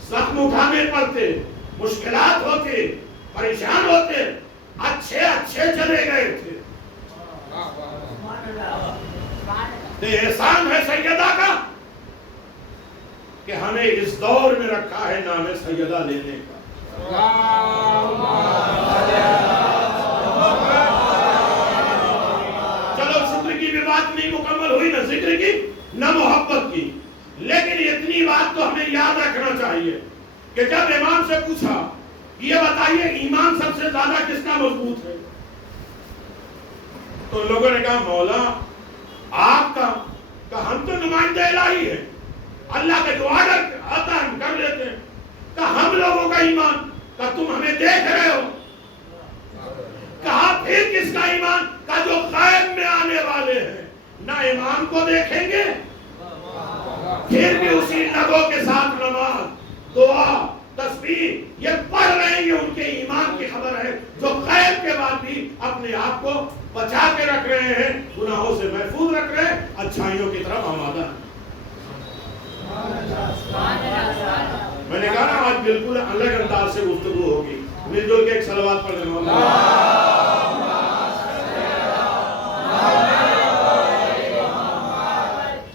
زخم اٹھانے پڑتے, مشکلات ہوتے, پریشان ہوتے, اچھے چلے گئے تھے. احسان ہے سیدہ کا کہ ہمیں اس دور میں رکھا ہے نام سیدہ لینے کا. چلو شکر کی بھی بات نہیں مکمل ہوئی, نہ ذکر کی نہ محبت کی, لیکن اتنی بات تو ہمیں یاد رکھنا چاہیے کہ جب امام سے پوچھا یہ بتائیے ایمان سب سے زیادہ کس کا مضبوط ہے, تو لوگوں نے کہا مولا آپ کا. کہ ہم تو نمائندہ الہی ہیں, اللہ کا جو آرڈر آتا ہم کر لیتے ہیں. کہ ہم لوگوں کا ایمان, کہ تم ہمیں دیکھ رہے ہو. کہا پھر کس کا ایمان؟ کہ جو غیب میں آنے والے ہیں نہ امام کو دیکھیں گے، پھر بھی اسی لبوں کے ساتھ نماز، دعا، تسبیح یہ پڑھ رہے ہیں، یہ ان کے ایمان کی خبر ہے، جو غیب کے بعد بھی اپنے آپ کو بچا کے رکھ رہے ہیں، گناہوں سے محفوظ رکھ رہے ہیں، اچھائیوں کی طرف آمادہ ہیں۔ میں نے کہا نا آج بالکل الگ انداز سے گفتگو ہوگی، مل جل کے ایک صلوات پڑھ لیں۔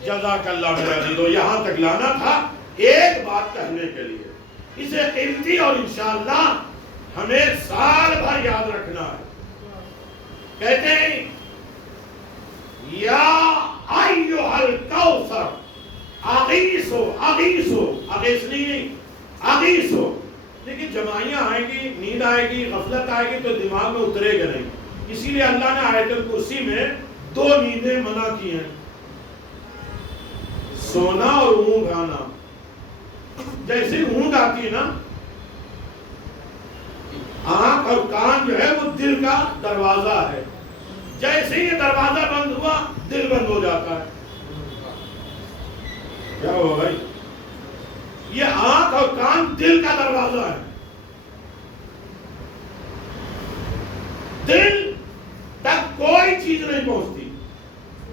جزاک اللہ میرے عزیزو، یہاں تک لانا تھا ایک بات کہنے کے لیے، اسے قیمتی اور انشاءاللہ ہمیں سال بھر یاد رکھنا ہے۔ کہتے ہیں یا ایھا الکوثر اغیثو، اغیثو، اغیث نہیں، اغیثو، لیکن جمائیاں آئیں گی، نیند آئے گی، غفلت آئے گی تو دماغ میں اترے گا نہیں، اسی لیے اللہ نے آیت الکرسی میں 2 نیندیں منع کی ہیں، سونا اور اونگ آنا۔ جیسے اونگ آتی ہے نا، آنکھ اور کان جو ہے وہ دل کا دروازہ ہے، جیسے یہ دروازہ بند ہوا دل بند ہو جاتا ہے۔ کیا ہوا بھائی؟ یہ آنکھ اور کان دل کا دروازہ ہے، دل تک کوئی چیز نہیں پہنچتی۔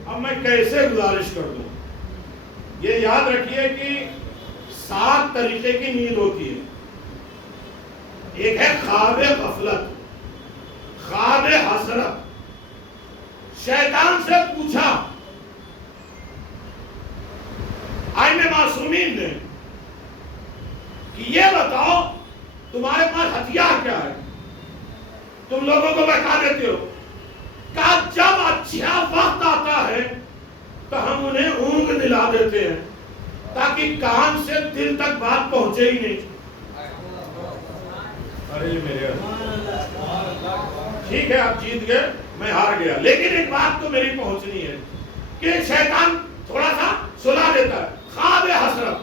اب میں کیسے گزارش کر دوں؟ یہ یاد رکھیے کہ 7 طریقے کی نیند ہوتی ہے۔ ایک ہے خواب غفلت، خواب حسرت۔ شیطان سے پوچھا آئمہ معصومین نے کہ یہ بتاؤ تمہارے پاس ہتھیار کیا ہے، تم لوگوں کو بہکا دیتے ہو۔ کہا جب اچھا وقت آتا ہے تو ہم انہیں اونگ دلا دیتے ہیں تاکہ کان سے دل تک بات پہنچے ہی نہیں۔ ارے میرے ٹھیک ہے آپ جیت گئے، میں ہار گیا، لیکن ایک بات تو میری پہنچنی ہے کہ شیطان تھوڑا سا سلا دیتا ہے، خواب حسرت،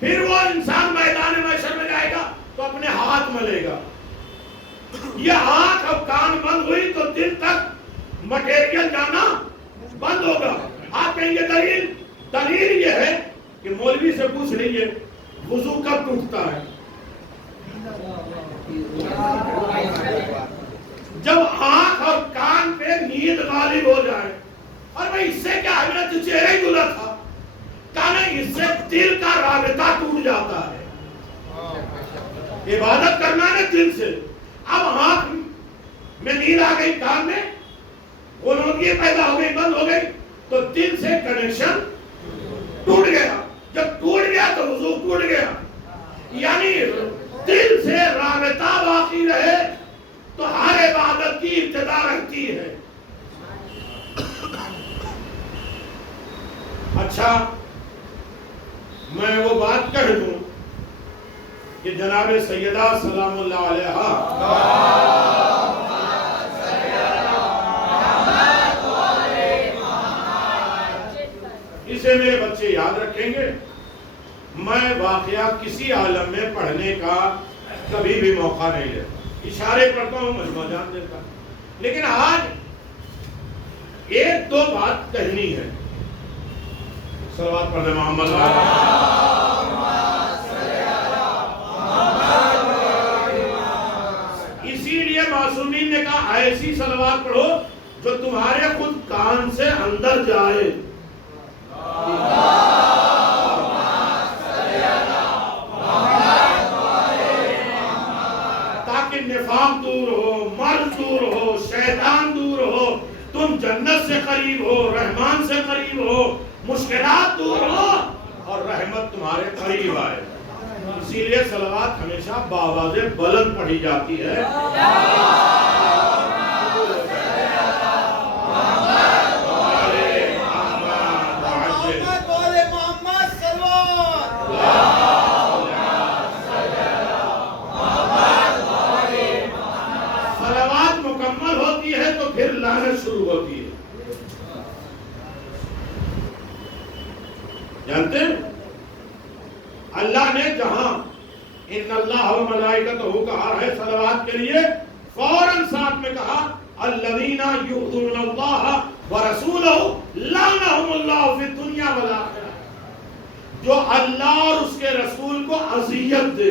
پھر وہ انسان میدان محشر میں جائے گا تو اپنے ہاتھ ملے گا۔ یہ آنکھ اب کان بند ہوئی تو دل تک مٹیریل جانا بند ہوگا۔ آپ کہیں گے دلیل یہ ہے کہ مولوی سے پوچھ لیجئے وضو کب ٹوٹتا ہے؟ جب آنکھ اور کان پہ نیند غالب ہو جائے۔ اور بھائی اس سے کیا ہے، میرا تو چہرہ ہی دھلا تھا، کہا نہیں اس سے دل کا رابطہ ٹوٹ جاتا ہے۔ عبادت کرنا ہے دل سے۔ اب آنکھ میں نیند آ گئی، کان میں غنودگی پیدا ہو گئی، بند ہو گئی، تو دل سے کنیکشن ٹوٹ گیا۔ جب ٹوٹ گیا تو وضو ٹوٹ گیا۔ یعنی دل سے رابطہ باقی رہے تو ہر عبادت کی ابتدا رہتی ہے۔ اچھا میں وہ بات کہہ دوں کہ جناب سیدہ سلام اللہ علیہا اسے میرے بچے یاد رکھیں گے، میں واقعہ کسی عالم میں پڑھنے کا کبھی بھی موقع نہیں لیتا، اشارے پڑھتا ہوں، مجموعہ جان دیتا ہوں، لیکن آج 1-2 بات کہنی ہے۔ صلوات پڑھنے محمد اسی لیے معصومین نے کہا ایسی صلوات پڑھو جو تمہارے خود کان سے اندر جائے۔ تاکہ نفاق دور ہو، مرض دور ہو، شیطان دور ہو، تم جنت سے قریب ہو، رحمان سے قریب ہو، مشکلات دور ہو اور رحمت تمہارے قریب آئے۔ اسی لیے صلوات ہمیشہ بآواز بلند پڑھی جاتی ہے۔ صلوات مکمل ہوتی ہے تو پھر لعنت شروع ہوتی ہے۔ جانتے ہیں اللہ نے جہاں ان اللہ و ملائکتہ کہا ہے صلوات کے لیے، فوراً ساتھ میں کہا الذین یؤذون اللہ ورسولہ لعنہم اللہ فی الدنیا والآخرہ، جو اللہ اور اس کے رسول کو اذیت دے،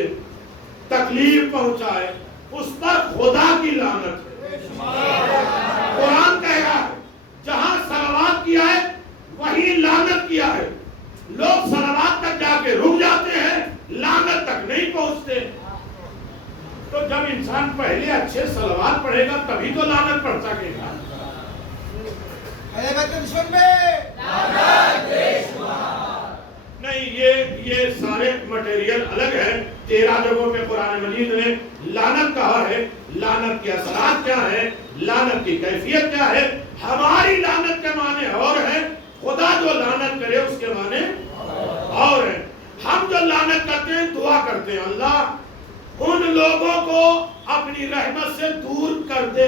تکلیف پہنچائے، اس پر خدا کی لعنت ہے۔ قرآن کہہ رہا ہے جہاں صلوات کیا ہے وہی لعنت کیا ہے۔ لوگ صلوات تک جا کے رک جاتے ہیں، لعنت تک نہیں پہنچتے۔ تو جب انسان پہلے اچھے صلوات پڑھے گا تبھی تو لعنت پڑھ سکے گا۔ نہیں، یہ سارے مٹیریل الگ ہے۔ 13 جگہوں پہ قرآن مجید نے لعنت کہا ہے، لعنت کے اثرات کیا ہے، لعنت کی کیفیت کیا ہے۔ ہماری لعنت کے معنی اور ہے، خدا جو لعنت کرے اس کے معنی اور ہے۔ ہم جو لعنت کرتے ہیں دعا کرتے ہیں اللہ ان لوگوں کو اپنی رحمت سے دور کر دے،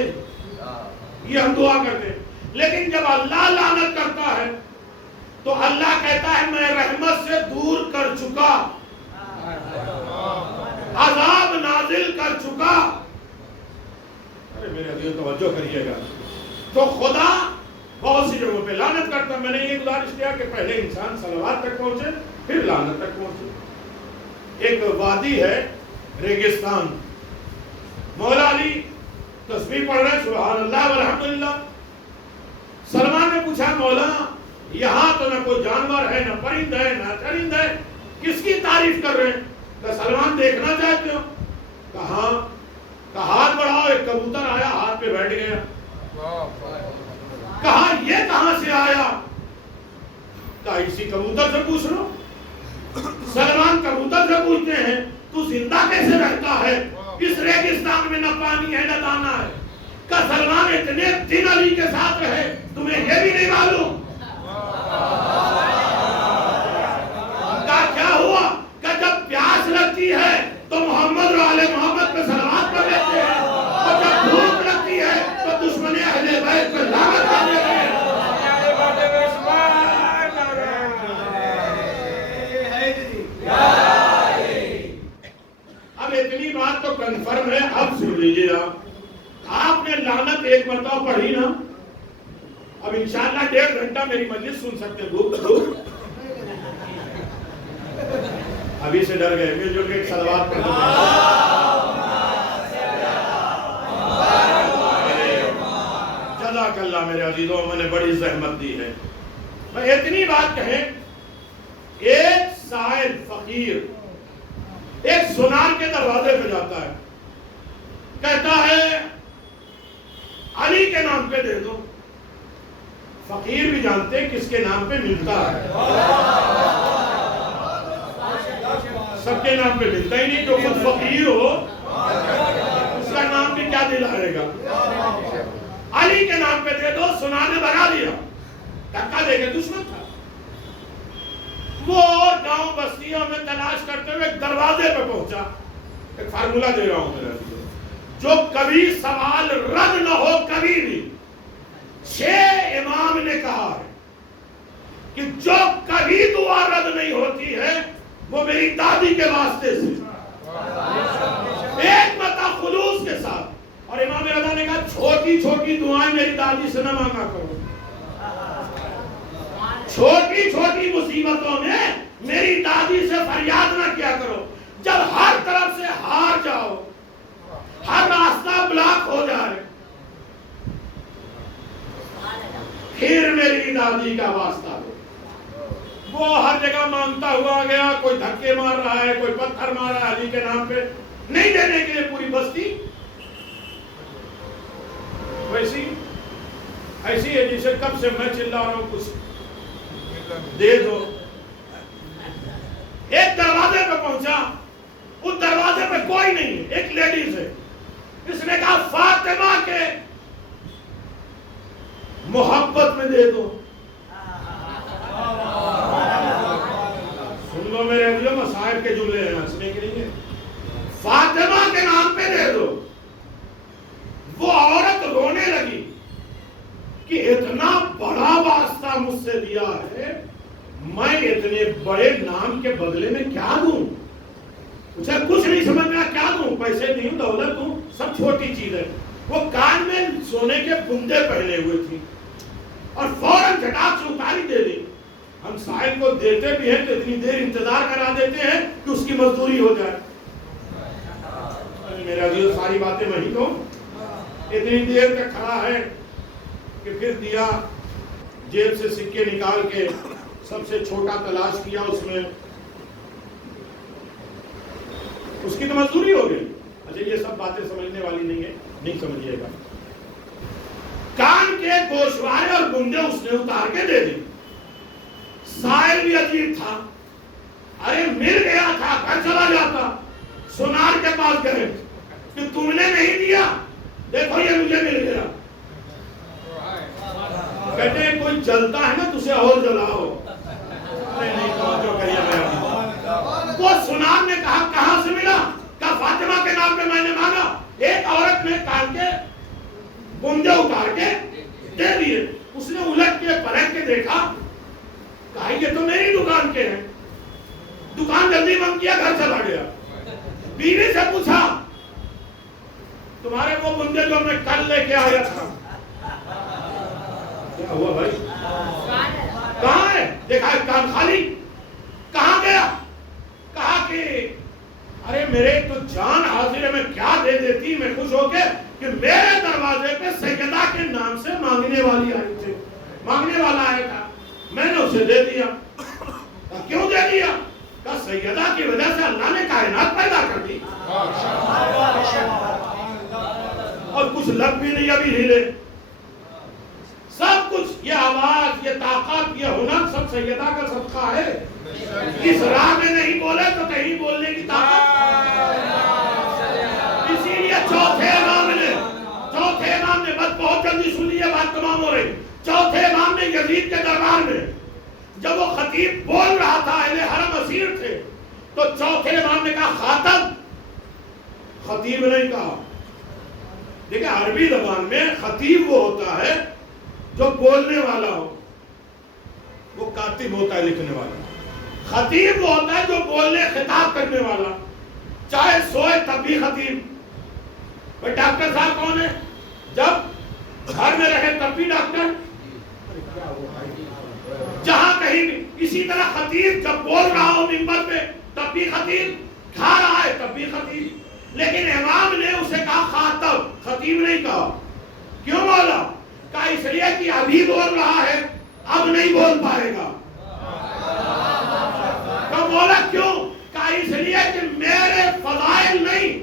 یہ ہم دعا کرتے ہیں۔ لیکن جب اللہ لعنت کرتا ہے تو اللہ کہتا ہے میں رحمت سے دور کر چکا، عذاب نازل کر چکا۔ ارے میرے عزیز توجہ کریے گا۔ تو خدا بہت سی جگہوں پہ لعنت کرتا ہے۔ میں نے یہ گزارش کیا کہ پہلے انسان صلوات تک پہنچے پھر لعنت تک پہنچے۔ ایک وادی ہے ریگستان، مولا علی تسبیح پڑھ رہے ہیں سبحان اللہ والحمدللہ۔ سلمان نے پوچھا مولا یہاں تو نہ کوئی جانور ہے، نہ پرند ہے، نہ چرند ہے، کس کی تعریف کر رہے ہیں؟ کہ سلمان دیکھنا چاہتے ہو؟ کہاں؟ کہ ہاتھ بڑھاؤ، ایک کبوتر آیا ہاتھ پہ بیٹھ گیا۔ کہا یہ کہاں سے آیا؟ کہا اسی کبوتر سے پوچھ لو۔ سلمان کبوتر سے پوچھتے ہیں تو زندہ کیسے رہتا ہے؟ اس ریگستان میں نہ پانی ہے نہ دانا ہے۔ کہ سلمان اتنے دن علی کے ساتھ رہے تمہیں یہ بھی نہیں معلوم؟ کہا کیا ہوا؟ کہ جب پیاس لگتی ہے تو محمد و آل محمد پہ صلوات پڑھ لیتے ہیں، اور جب بھوک لگتی ہے تو دشمن اہل بیت پہ لعنت کر دیتے ہیں۔ اب اتنی بات تو کنفرم ہے، اب سن لیجیے آپ نے لعنت ایک مرتبہ پڑھی نا، اب انشاءاللہ 1.5 گھنٹہ میری مجلس سن سکتے ہیں۔ ابھی سے ڈر گئے، مل جل کے ایک صلوات پڑھ دیں۔ جزاک اللہ میرے عزیزوں، میں نے بڑی زحمت دی ہے۔ میں اتنی بات کہیں، ایک سائل فقیر ایک سونار کے دروازے پہ جاتا ہے، کہتا ہے علی کے نام پہ دے دو۔ فقیر بھی جانتے ہیں کس کے نام پہ ملتا ہے، سب کے نام پہ ملتا ہی نہیں۔ جو خود فقیر ہو اس کا نام بھی کیا دلائے گا؟ علی کے نام پہ دے دو۔ سنا نے بنا دیا، دھکا دے کے دشمن تھا وہ، اور گاؤں بستیوں میں تلاش کرتے ہوئے ایک دروازے پہ پہنچا۔ ایک فارمولہ دے رہا ہوں میرے عزیزوں، جو کبھی سوال رد نہ ہو کبھی بھی۔ 6 امام نے کہا ہے کہ جو کبھی دعا رد نہیں ہوتی ہے وہ میری دادی کے واسطے سے، ایک مرتبہ خلوص کے ساتھ۔ اور امام رضا نے کہا چھوٹی چھوٹی دعائیں میری دادی سے نہ مانگا کرو، چھوٹی چھوٹی مصیبتوں میں میری دادی سے فریاد نہ کیا کرو۔ جب ہر طرف سے ہار جاؤ، ہر راستہ بلاک ہو جائے، پھر میری دادی کا واسطہ دو۔ وہ ہر جگہ مانگتا ہوا گیا، کوئی دھکے مار رہا ہے، کوئی پتھر مار رہا ہے علی کے نام پہ، نہیں دینے کے لیے پوری بستی ایسی ہے جسے کب سے میں چلا رہا ہوں کچھ دے دو۔ ایک دروازے پہ پہنچا، اس دروازے پہ کوئی نہیں، ایک لیڈیز ہے، اس نے کہا فاطمہ کے محبت میں دے دو۔ سن لو میرے عزیزو، مصائب کے جملے ہیں، ہنسنے کے لیے۔ فاطمہ کے نام پہ دے دو۔ وہ عورت رونے لگی کہ اتنا بڑا واسطہ مجھ سے دیا ہے، میں اتنے بڑے نام کے بدلے میں کیا دوں؟ اسے کچھ نہیں سمجھ میں، کیا دوں، پیسے دوں، دولت دوں، سب چھوٹی چیز ہے. وہ کان میں سونے کے بندے پہنے ہوئے تھی اور فوراً جھٹاک سے اتاری دے دی. ہم سائل کو دیتے بھی ہیں تو اتنی دیر انتظار کرا دیتے ہیں کہ اس کی مزدوری ہو جائے. میرے عزیز ساری باتیں وہی تو اتنی دیر تک کھڑا ہے کہ پھر دیا جیب سے سکے نکال کے سب سے چھوٹا تلاش کیا، اس میں اس کی تو مزدوری ہو گئی. اچھا یہ سب باتیں سمجھنے والی نہیں ہے، نہیں سمجھیے گا. کان کے گوشوارے اور گنڈے اس نے اتار کے دے دی. سائل بھی عجیب تھا، ارے مل گیا تھا گھر چلا جاتا. سونار کے پاس گئے کہ تم نے نہیں دیا، دیکھو یہ مجھے مل گیا. کہتے ہیں کوئی جلتا ہے نا تو اسے اور جلاؤ. نہیں توجہ کریے میرا. وہ سونار نے کہا کہاں سے ملا؟ کہا فاطمہ کے نام پہ میں نے مانگا. ایک عورت نے کان کے گنڈے اتار کے دے دیے. اس نے الٹ کے پلٹ کے دیکھا، کہا یہ تو میری دکان کے ہیں. دکان جلدی بند کیا، گھر چلا گیا. بیوی سے پوچھا تمہارے وہ بندے جو میں کل لے کے آیا تھا کیا ہوا بھائی؟ کہاں ہے؟ دیکھا کان خالی. کہاں گیا؟ کہا کہ ارے میرے تو جان حاضر ہے، میں کیا دے دیتی. میں خوش ہو کے کہ میرے دروازے پہ سیدہ کے نام سے مانگنے والی آئی تھی، مانگنے والا آیا تھا، میں نے اسے دے دیا. کیوں دے دیا؟ کہ سیدہ کی وجہ سے اللہ نے کائنات پیدا کر دی. اور کچھ لب بھی نہیں ابھی ہلے. سب کچھ، یہ آواز، یہ طاقت، یہ ہنر سب سیدہ کا صدقہ ہے. اس راہ میں نہیں بولے تو کہیں بولنے کی طاقت. اسی لیے چوتھے امام نے بات بہت جلدی سن لی، بات تمام ہو رہی. چوتھے امام نے یزید کے دربار میں جب وہ خطیب بول رہا تھا، اہل حرم اسیر تھے، تو چوتھے امام نے کہا خاطب. خطیب نہیں کہا. دیکھیں عربی زبان میں خطیب وہ ہوتا ہے جو بولنے والا ہو، وہ کاتب ہوتا ہے لکھنے والا. خطیب وہ ہوتا ہے جو بولنے خطاب کرنے والا، چاہے سوئے تب بھی خطیب. بھائی ڈاکٹر صاحب کون ہے؟ جب گھر میں رہے تب بھی ڈاکٹر، جہاں کہیں بھی. اسی طرح خطیب جب بول رہا ہو منبر پہ تب بھی خطیب، کھا رہا ہے تب بھی خطیب. لیکن امام نے اسے کہا خاطب، خطیب نہیں کہا. کیوں بولا؟ کہا اس لیے کہ ابھی بول رہا ہے، اب نہیں بول پائے گا. کہا بولا کیوں؟ کہا اس لیے کہ میرے فضائل نہیں،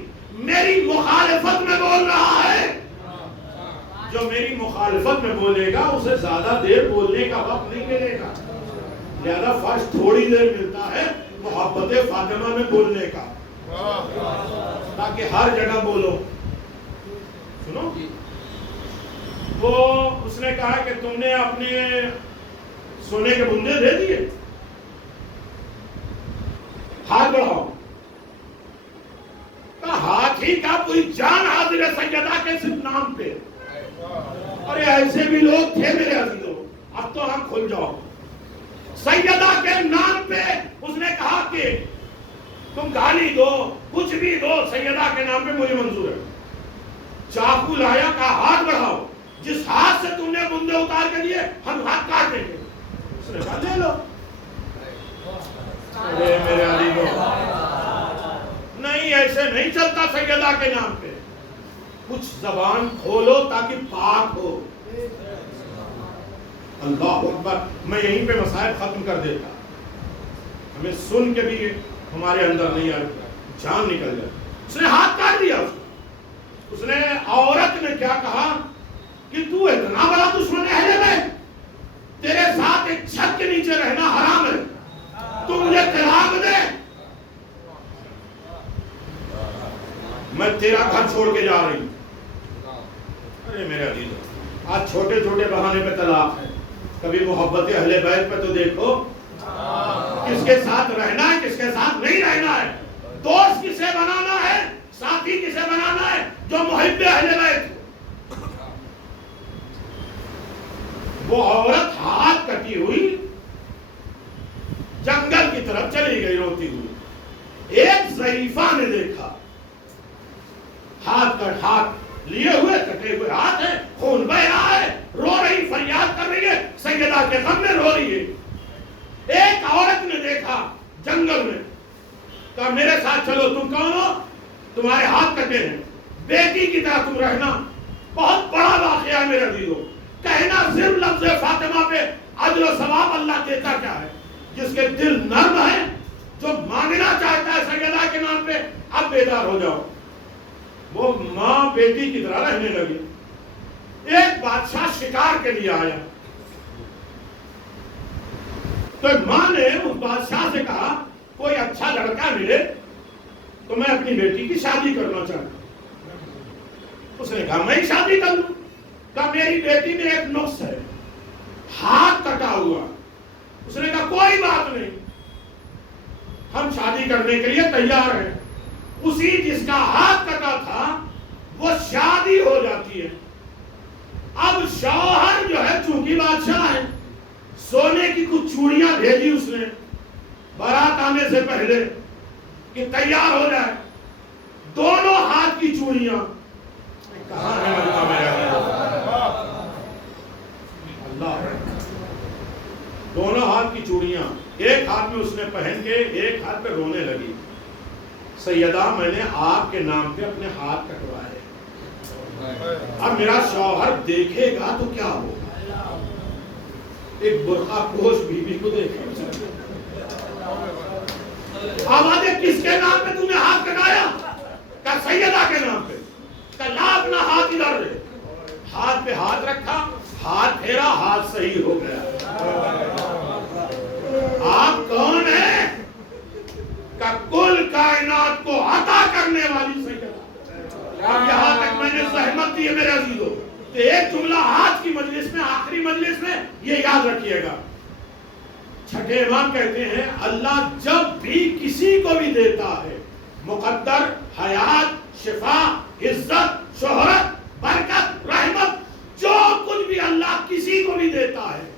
میری مخالفت میں بول رہا ہے. جو میری مخالفت میں بولے گا اسے زیادہ دیر بولنے کا وقت نہیں ملے گا. لہذا فرض تھوڑی دیر ملتا ہے محبت فاطمہ میں بولنے کا، تاکہ ہر جگہ بولو. سنو، وہ اس نے کہا کہ تم نے اپنے سونے کے بندے دے دیے. ہاتھ بڑھاؤ. کہا ہاتھ ہی کا کوئی جان حاضر ہے سیدہ کے صرف نام پہ. ارے ایسے بھی لوگ تھے میرے عزیزوں، اب تو ہم کھل جاؤ. سیدہ کے نام پہ اس نے کہا کہ تم گالی دو، کچھ بھی دو، سیدہ کے نام پہ مجھے منظور ہے. چاقو لایا، کہا ہاتھ بڑھاؤ، جس ہاتھ سے تم نے بندے اتار کے دیے ہم ہاتھ کاٹ دیں گے. اس نے کہا لے لو. ارے میرے عزیزوں، نہیں ایسے نہیں چلتا سیدہ کے نام پہ. کچھ زبان کھولو تاکہ پاک ہو. اللہ اکبر. میں یہیں پہ مسائل ختم کر دیتا، ہمیں سن کے بھی ہمارے اندر نہیں آ جان نکل جائے. اس نے ہاتھ کاٹ دیا. اس نے عورت نے کیا کہا کہ تو اتنا بڑا دشمن اہل بیت، تیرے ساتھ ایک چھت کے نیچے رہنا حرام ہے، تو مجھے طلاق دے، میں تیرا گھر چھوڑ کے جا رہی ہوں. ارے میرے عزیز، آج چھوٹے چھوٹے بہانے پہ طلاق ہے. کبھی محبت اہل بیت پہ تو دیکھو، کس کے ساتھ رہنا ہے کس کے ساتھ نہیں رہنا ہے، دوست کسے بنانا ہے ساتھی کسے بنانا ہے. جو محب اہل بیت، وہ عورت ہاتھ کٹی ہوئی جنگل کی طرف چلی گئی روتی ہوئی. ایک ضعیفہ نے دیکھا، ہاتھ لیے ہوئے کٹے ہوئے ہاتھ ہیں، خون بہ رہا ہے، رو رہی فریاد کر رہی ہے، سیدہ کے غم میں رو رہی ہے۔ ایک عورت نے دیکھا جنگل میں، کہا میرے ساتھ چلو، تم کون ہو؟ تمہارے ہاتھ کٹے ہیں، بیٹی کی طرح تم رہنا۔ بہت بڑا واقعہ ہے میرے عزیزو، کہنا صرف لفظ فاطمہ پہ اجر و ثواب اللہ دیتا کیا ہے؟ جس کے دل نرم ہے، جو مانگنا چاہتا ہے سیدہ کے نام پہ، اب بیدار ہو جاؤ۔ وہ ماں بیٹی کی طرح رہنے لگی۔ ایک بادشاہ شکار کے لیے آیا تو ماں نے اس بادشاہ سے کہا کوئی اچھا لڑکا ملے تو میں اپنی بیٹی کی شادی کرنا چاہتا ہوں۔ اس نے کہا میں ہی شادی کر لوں۔ کہا میری بیٹی میں ایک نقص ہے، ہاتھ کٹا ہوا۔ اس نے کہا کوئی بات نہیں، ہم شادی کرنے کے لیے تیار ہیں۔ اسی جس کا ہاتھ کٹا تھا وہ شادی ہو جاتی ہے۔ اب شوہر جو ہے چونکہ بادشاہ ہے، سونے کی کچھ چوڑیاں بھیجی اس نے بارات آنے سے پہلے کہ تیار ہو جائے۔ دونوں ہاتھ کی چوڑیاں کہاں ہے اللہ، دونوں ہاتھ کی چوڑیاں ایک ہاتھ میں اس نے پہن کے ایک ہاتھ پہ رونے لگی، سیدہ میں نے آپ کے نام پہ اپنے ہاتھ کٹوائے، اب میرا شوہر دیکھے گا تو کیا ہوگا؟ ایک برقع پوش بیوی کو دیکھا، آوازیں کس کے نام پہ تم نے ہاتھ کٹایا؟ کہ سیدہ کے نام پہ۔ کہ لا اپنا ہاتھ ادھر دے۔ ہاتھ پہ ہاتھ رکھا، ہاتھ پھیرا، ہاتھ صحیح ہو گیا۔ آپ کون ہیں؟ کہ کل کائنات کو عطا کرنے والی سیدہ۔ اب یہاں تک میں نے زحمت دی ہے میرے عزیزو، تو ایک جملہ آج کی مجلس میں، آخری مجلس میں یہ یاد رکھیے گا۔ چھٹے امام کہتے ہیں اللہ جب بھی کسی کو بھی دیتا ہے، مقدر، حیات، شفا، عزت، شہرت، برکت، رحمت، جو کچھ بھی اللہ کسی کو بھی دیتا ہے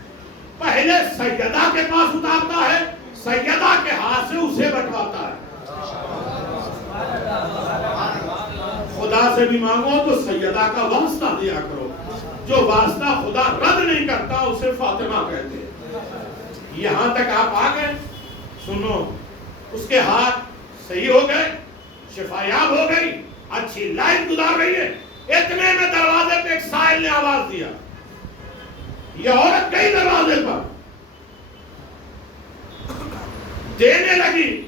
پہلے سیدہ کے پاس اتارتا ہے، سیدہ کے ہاتھ سے اسے بٹواتا ہے۔ خدا سے بھی مانگو تو سیدہ کا واسطہ دیا کرو، جو واسطہ خدا رد نہیں کرتا اسے فاطمہ کہتے ہیں۔ یہاں تک آپ آ گئے، سنو، اس کے ہاتھ صحیح ہو گئے، شفایاب ہو گئی، اچھی لائف گزار رہی ہے۔ اتنے میں دروازے پہ ایک سائل نے آواز دیا، یہ عورت گئی دروازے پر، دینے لگی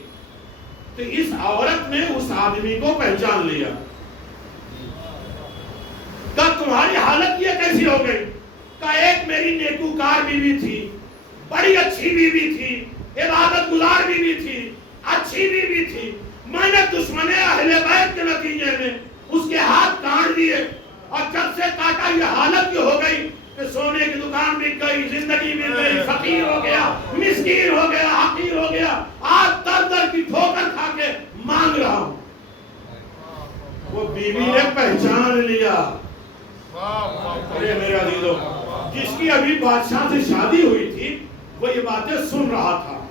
تو اس عورت نے اس آدمی کو پہچان لیا۔ کہ تمہاری حالت یہ کیسی ہو گئی؟ کہ ایک میری نیکوکار بیوی تھی، بڑی اچھی بیوی تھی، عبادت گزار بیوی تھی، اچھی بیوی تھی، میں نے دشمن اہل بیت کے نتیجے میں اس کے ہاتھ کاٹ دیے، اور جب سے کاٹا یہ حالت کی ہو گئی کہ سونے کی دکان بک گئی، زندگی مل گئی، فقیر ہو گیا، مسکین ہو گیا، حقیر ہو گیا، آج در در کی ٹھوکر کھا کے مانگ رہا ہوں۔ وہ بیوی نے پہچان لیا۔ ارے میرے عزیزو، جس کی ابھی بادشاہ سے شادی ہوئی تھی وہ یہ باتیں سن رہا تھا۔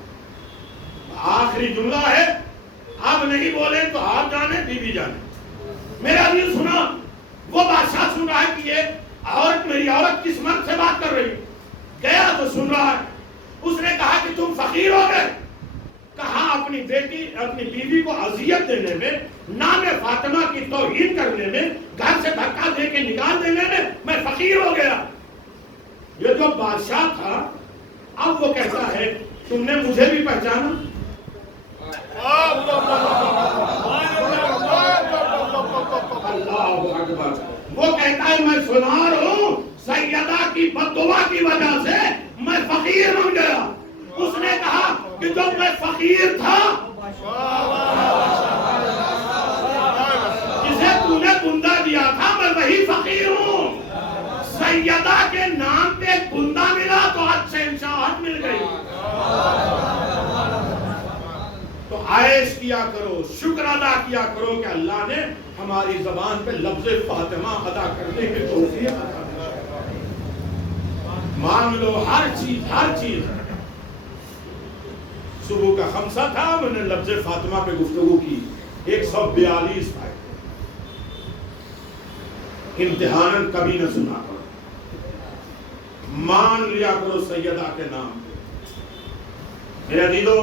آخری جملہ ہے، اب نہیں بولے تو آپ جانے، بیوی جانے۔ میرے عزیز سنا، وہ بادشاہ سن رہا ہے کہ یہ عورت، میری عورت کس مرد سے بات کر رہی ہے۔ گیا تو سن رہا ہے، اس نے کہا کہ تم فقیر ہو گئے۔ کہا اپنی بیٹی، اپنی بیوی کو اذیت دینے میں، نام فاطمہ کی توہین کرنے میں، گھر سے دھکا دے کے نکال دینے میں فقیر ہو گیا۔ یہ جو بادشاہ تھا اب وہ کہتا ہے تم نے مجھے بھی پہچانا؟ اللہ اکبر۔ وہ کہتا ہے میں سنار ہوں، سیدہ کی بددعا کی وجہ سے میں فقیر بن گیا۔ اس نے کہا کہ جب میں فقیر تھا، جسے تو نے بندہ دیا تھا، میں وہی فقیر ہوں۔ سیدہ کے نام پہ ایک بندہ ملا تو آج شہنشاہت مل گئی۔ تو عائش کیا کرو، شکر ادا کیا کرو کہ اللہ نے ہماری زبان پہ لفظ فاطمہ ادا کرنے کے توفیق عطا کی۔ مانگ لو ہر چیز، ہر چیز۔ صبح کا خمسہ تھا، میں نے لفظ فاطمہ پہ گفتگو کی 142 آئے، امتحاناً کبھی نہ سنا کرو، مان لیا کرو سیدہ کے نام پہ۔ میرے عزیزو،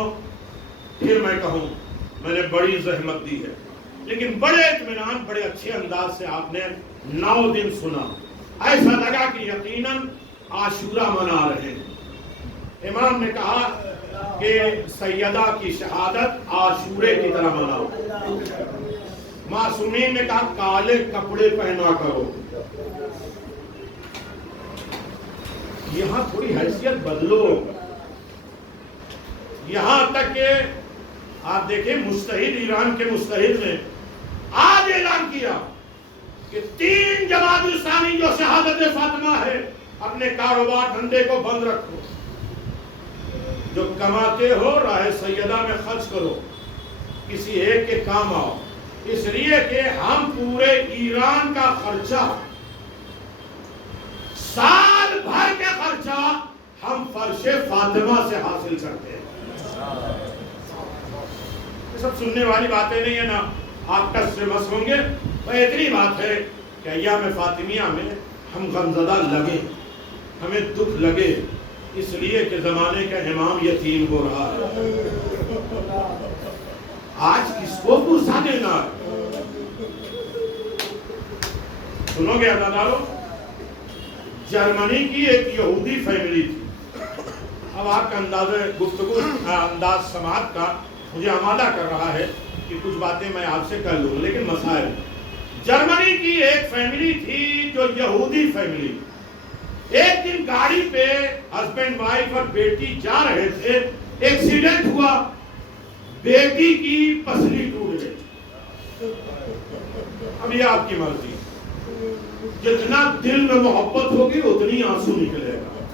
پھر میں کہوں، میں نے بڑی زحمت دی ہے، لیکن بڑے اطمینان، بڑے اچھے انداز سے آپ نے 9 دن سنا، ایسا لگا کہ یقیناً عاشورہ منا رہے ہیں۔ امام نے کہا کہ سیدہ کی شہادت عاشورے کی طرح مناؤ۔ معصومین نے کہا کالے کپڑے پہنا کرو۔ یہاں تھوڑی حیثیت بدلو، یہاں تک کہ آپ دیکھیں مجتہد، ایران کے مجتہد نے آج اعلان کیا کہ 3 جماعت اسلامی جو شہادت فاطمہ ہے، اپنے کاروبار دھندے کو بند رکھو، جو کماتے ہو راہ سیدہ میں خرچ کرو، کسی ایک کے کام آؤ، اس لیے کہ ہم پورے ایران کا خرچہ، سال بھر کے خرچہ ہم فرش فاطمہ سے حاصل کرتے ہیں۔ یہ سب سننے والی باتیں نہیں ہیں نا، آپ ٹس سے مس ہوں گے، بس اتنی بات ہے کہ ایام فاطمیہ میں ہم غمزدہ لگے، ہمیں دکھ لگے، اس لیے کہ زمانے کا امام یتیم ہو رہا ہے۔ آج کس کو پرسا دینا ہے؟ سنو گے عزیزانو، جرمنی کی ایک یہودی فیملی تھی۔ اب آپ کا انداز گفتگو، انداز سماعت کا مجھے آمادہ کر رہا ہے کہ کچھ باتیں میں آپ سے کر لوں، لیکن مسائل، جرمنی کی ایک فیملی تھی جو یہودی فیملی، ایک دن گاڑی پہ ہسبینڈ وائف اور بیٹی جا رہے تھے، ایکسیڈنٹ ہوا، بیٹی کی پسلی ٹوٹ گئی۔ اب یہ آپ کی مرضی، جتنا دل میں محبت ہوگی اتنی آنسو نکلے گا۔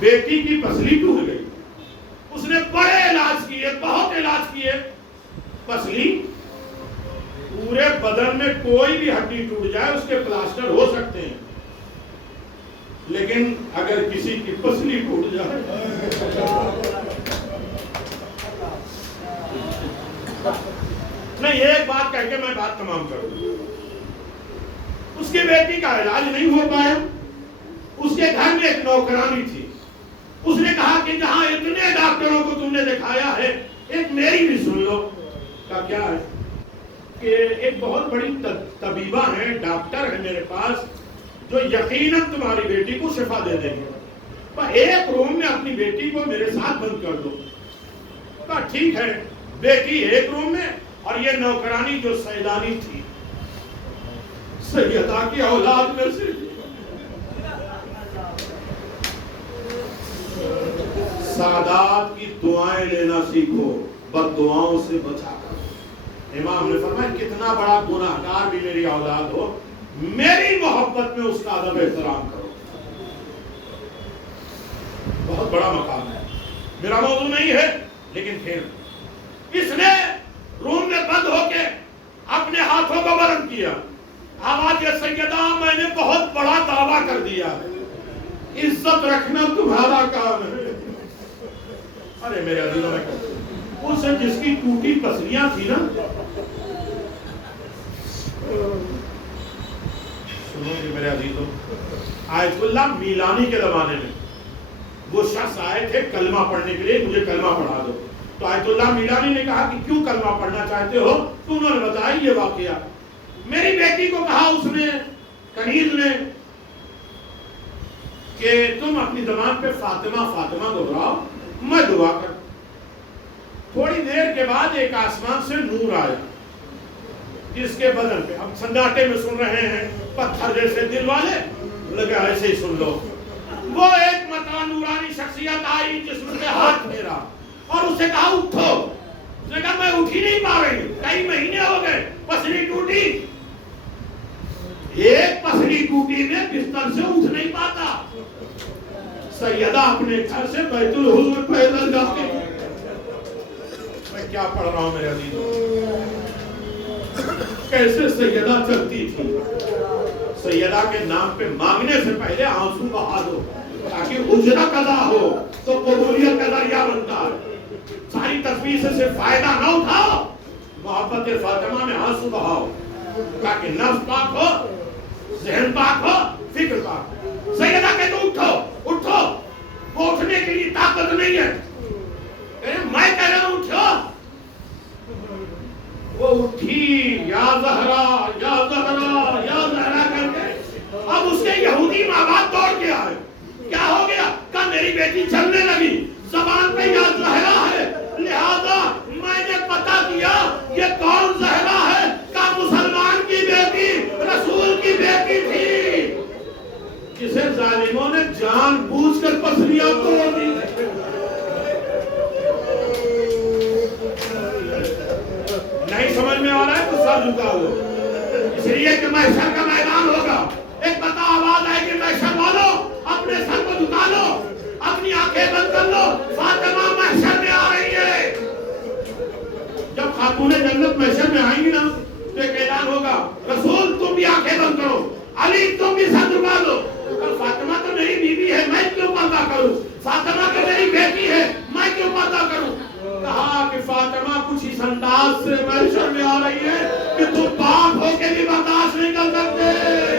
بیٹی کی پسلی ٹوٹ گئی، اس نے بڑے علاج کیے، بہت علاج کیے، پسلی، پورے بدن میں کوئی بھی ہڈی ٹوٹ جائے اس کے پلاسٹر ہو سکتے ہیں، لیکن اگر کسی کی پسلی ٹوٹ جائے، نہیں، ایک بات کہہ کے میں بات تمام کر دوں، اس کی بیٹی کا علاج نہیں ہو پایا، اس کے گھر میں ایک نوکرانی تھی، اس نے کہا کہ جہاں اتنے ڈاکٹروں کو تم نے دکھایا ہے، ایک میری بھی سن لو۔ کہا کیا ہے؟ کہ ایک بہت بڑی طبیبہ ہیں، ڈاکٹر ہیں میرے پاس، جو یقیناً تمہاری بیٹی کو شفا دے دیں گے، پر ایک روم میں اپنی بیٹی کو میرے ساتھ بند کر دو۔ کہا ٹھیک ہے، بیٹی ایک روم میں اور یہ نوکرانی جو سیدانی تھی، سیدہ کی اولاد میں سے، سادات کی دعائیں لینا سیکھو، بد دعاؤں سے بچا کر۔ امام نے فرمایا کتنا بڑا گناہگار بھی میری اولاد ہو، میری محبت میں اس کا ادب احترام کرو، بہت بڑا مقام ہے۔ میرا موضوع نہیں ہے، لیکن پھر اس نے روم میں بند ہو کے اپنے ہاتھوں کو بلند کیا، آواز یہ سیدہ میں نے بہت بڑا دعویٰ کر دیا ہے، عزت رکھنا تمہارا کام ہے۔ ارے میرے عزیزوں میں اس جس کی ٹوٹی پسلیاں تھی نا، سنو گے میرے عزیزوں، آیت اللہ میلانی کے زمانے میں وہ شخص آئے تھے کلمہ پڑھنے کے لیے، مجھے کلمہ پڑھا دو، تو آیت اللہ میلانی نے کہا کہ کیوں کلمہ پڑھنا چاہتے ہو؟ تو انہوں نے بتایا یہ واقعہ، میری بیٹی کو کہا اس نے، کنیز نے، کہ تم اپنی زبان پہ فاطمہ فاطمہ دہراؤ، میں دعا کر۔ تھوڑی دیر کے بعد ایک آسمان سے نور آیا جس کے بدن پہ، اب سناٹے میں سن رہے ہیں، پتھر جیسے دل والے، لگا ایسے ہی سن لو، وہ ایک متا نورانی شخصیت آئی جسم سے ہاتھ پھیرا اور اسے کہا اٹھو، اس نے کہا میں اٹھ ہی نہیں پا رہی، کئی مہینے ہو گئے، پسلی ٹوٹی، ایک پسلی ٹوٹی میں بستر سے اٹھ نہیں پاتا۔ سیدہ اپنے گھر سے بیت الحضور پیدل جاتی، میں کیا پڑھ رہا ہوں میرے عزیزوں، کیسے سیدہ چلتی تھی، سیدہ کے نام پہ مانگنے سے پہلے آنسو بہا دو، تاکہ اجرت ادا ہو تو قبولیت کا ذریعہ بنتا ہے. ساری تصویر سے صرف فائدہ نہ اٹھاؤ, محبت فاطمہ میں آنسو بہاؤ تاکہ نفس پاک ہو, ذہن پاک ہو, فکر پاک ہو. سیدہ کہ تو اٹھو اٹھو, وہ اٹھنے کے لیے طاقت نہیں ہے. میں کہہ رہا ہوں اٹھو. وہ اٹھی, یا زہرا یا زہرا یا زہرا کر کے. اب اس کے یہودی ماں باپ دوڑ کے آئے. کیا ہو گیا؟ کہا میری بیٹی چلنے لگی, زبان پہ یا زہرا ہے, لہذا میں نے پتا کیا یہ کون زہرا ہے. کہا مسلمان کی بیٹی, رسول کی بیٹی تھی, جسے ظالموں نے جان بوجھ کر پسلیاں توڑ دی. نہیں سمجھ میں آ رہا ہے تو سر جھکا ہو, اس لیے کہ محشر کا میدان ہوگا. ایک بتا آواز آئے کہ محشر والو اپنے سر کو جھکا لو, اپنی آنکھیں بند کر لو, فاطمہ محشر میں آ رہی ہے. جب خاتون جنت محشر میں آئیں گی نا تو ایک اعلان ہوگا, رسول تم بھی آنکھیں بند کرو, علی تم بھی سر جھکا دو. فاطمہ تو میری بیوی ہے, میں کیوں پردہ کروں؟ فاطمہ تو میری بیٹی ہے, میں کیوں پردہ کروں؟ کہا کہ فاطمہ کچھ اس انداز سے محشر میں آ رہی ہے کہ تم باپ ہو کے بھی برداشت نہیں کر سکتے.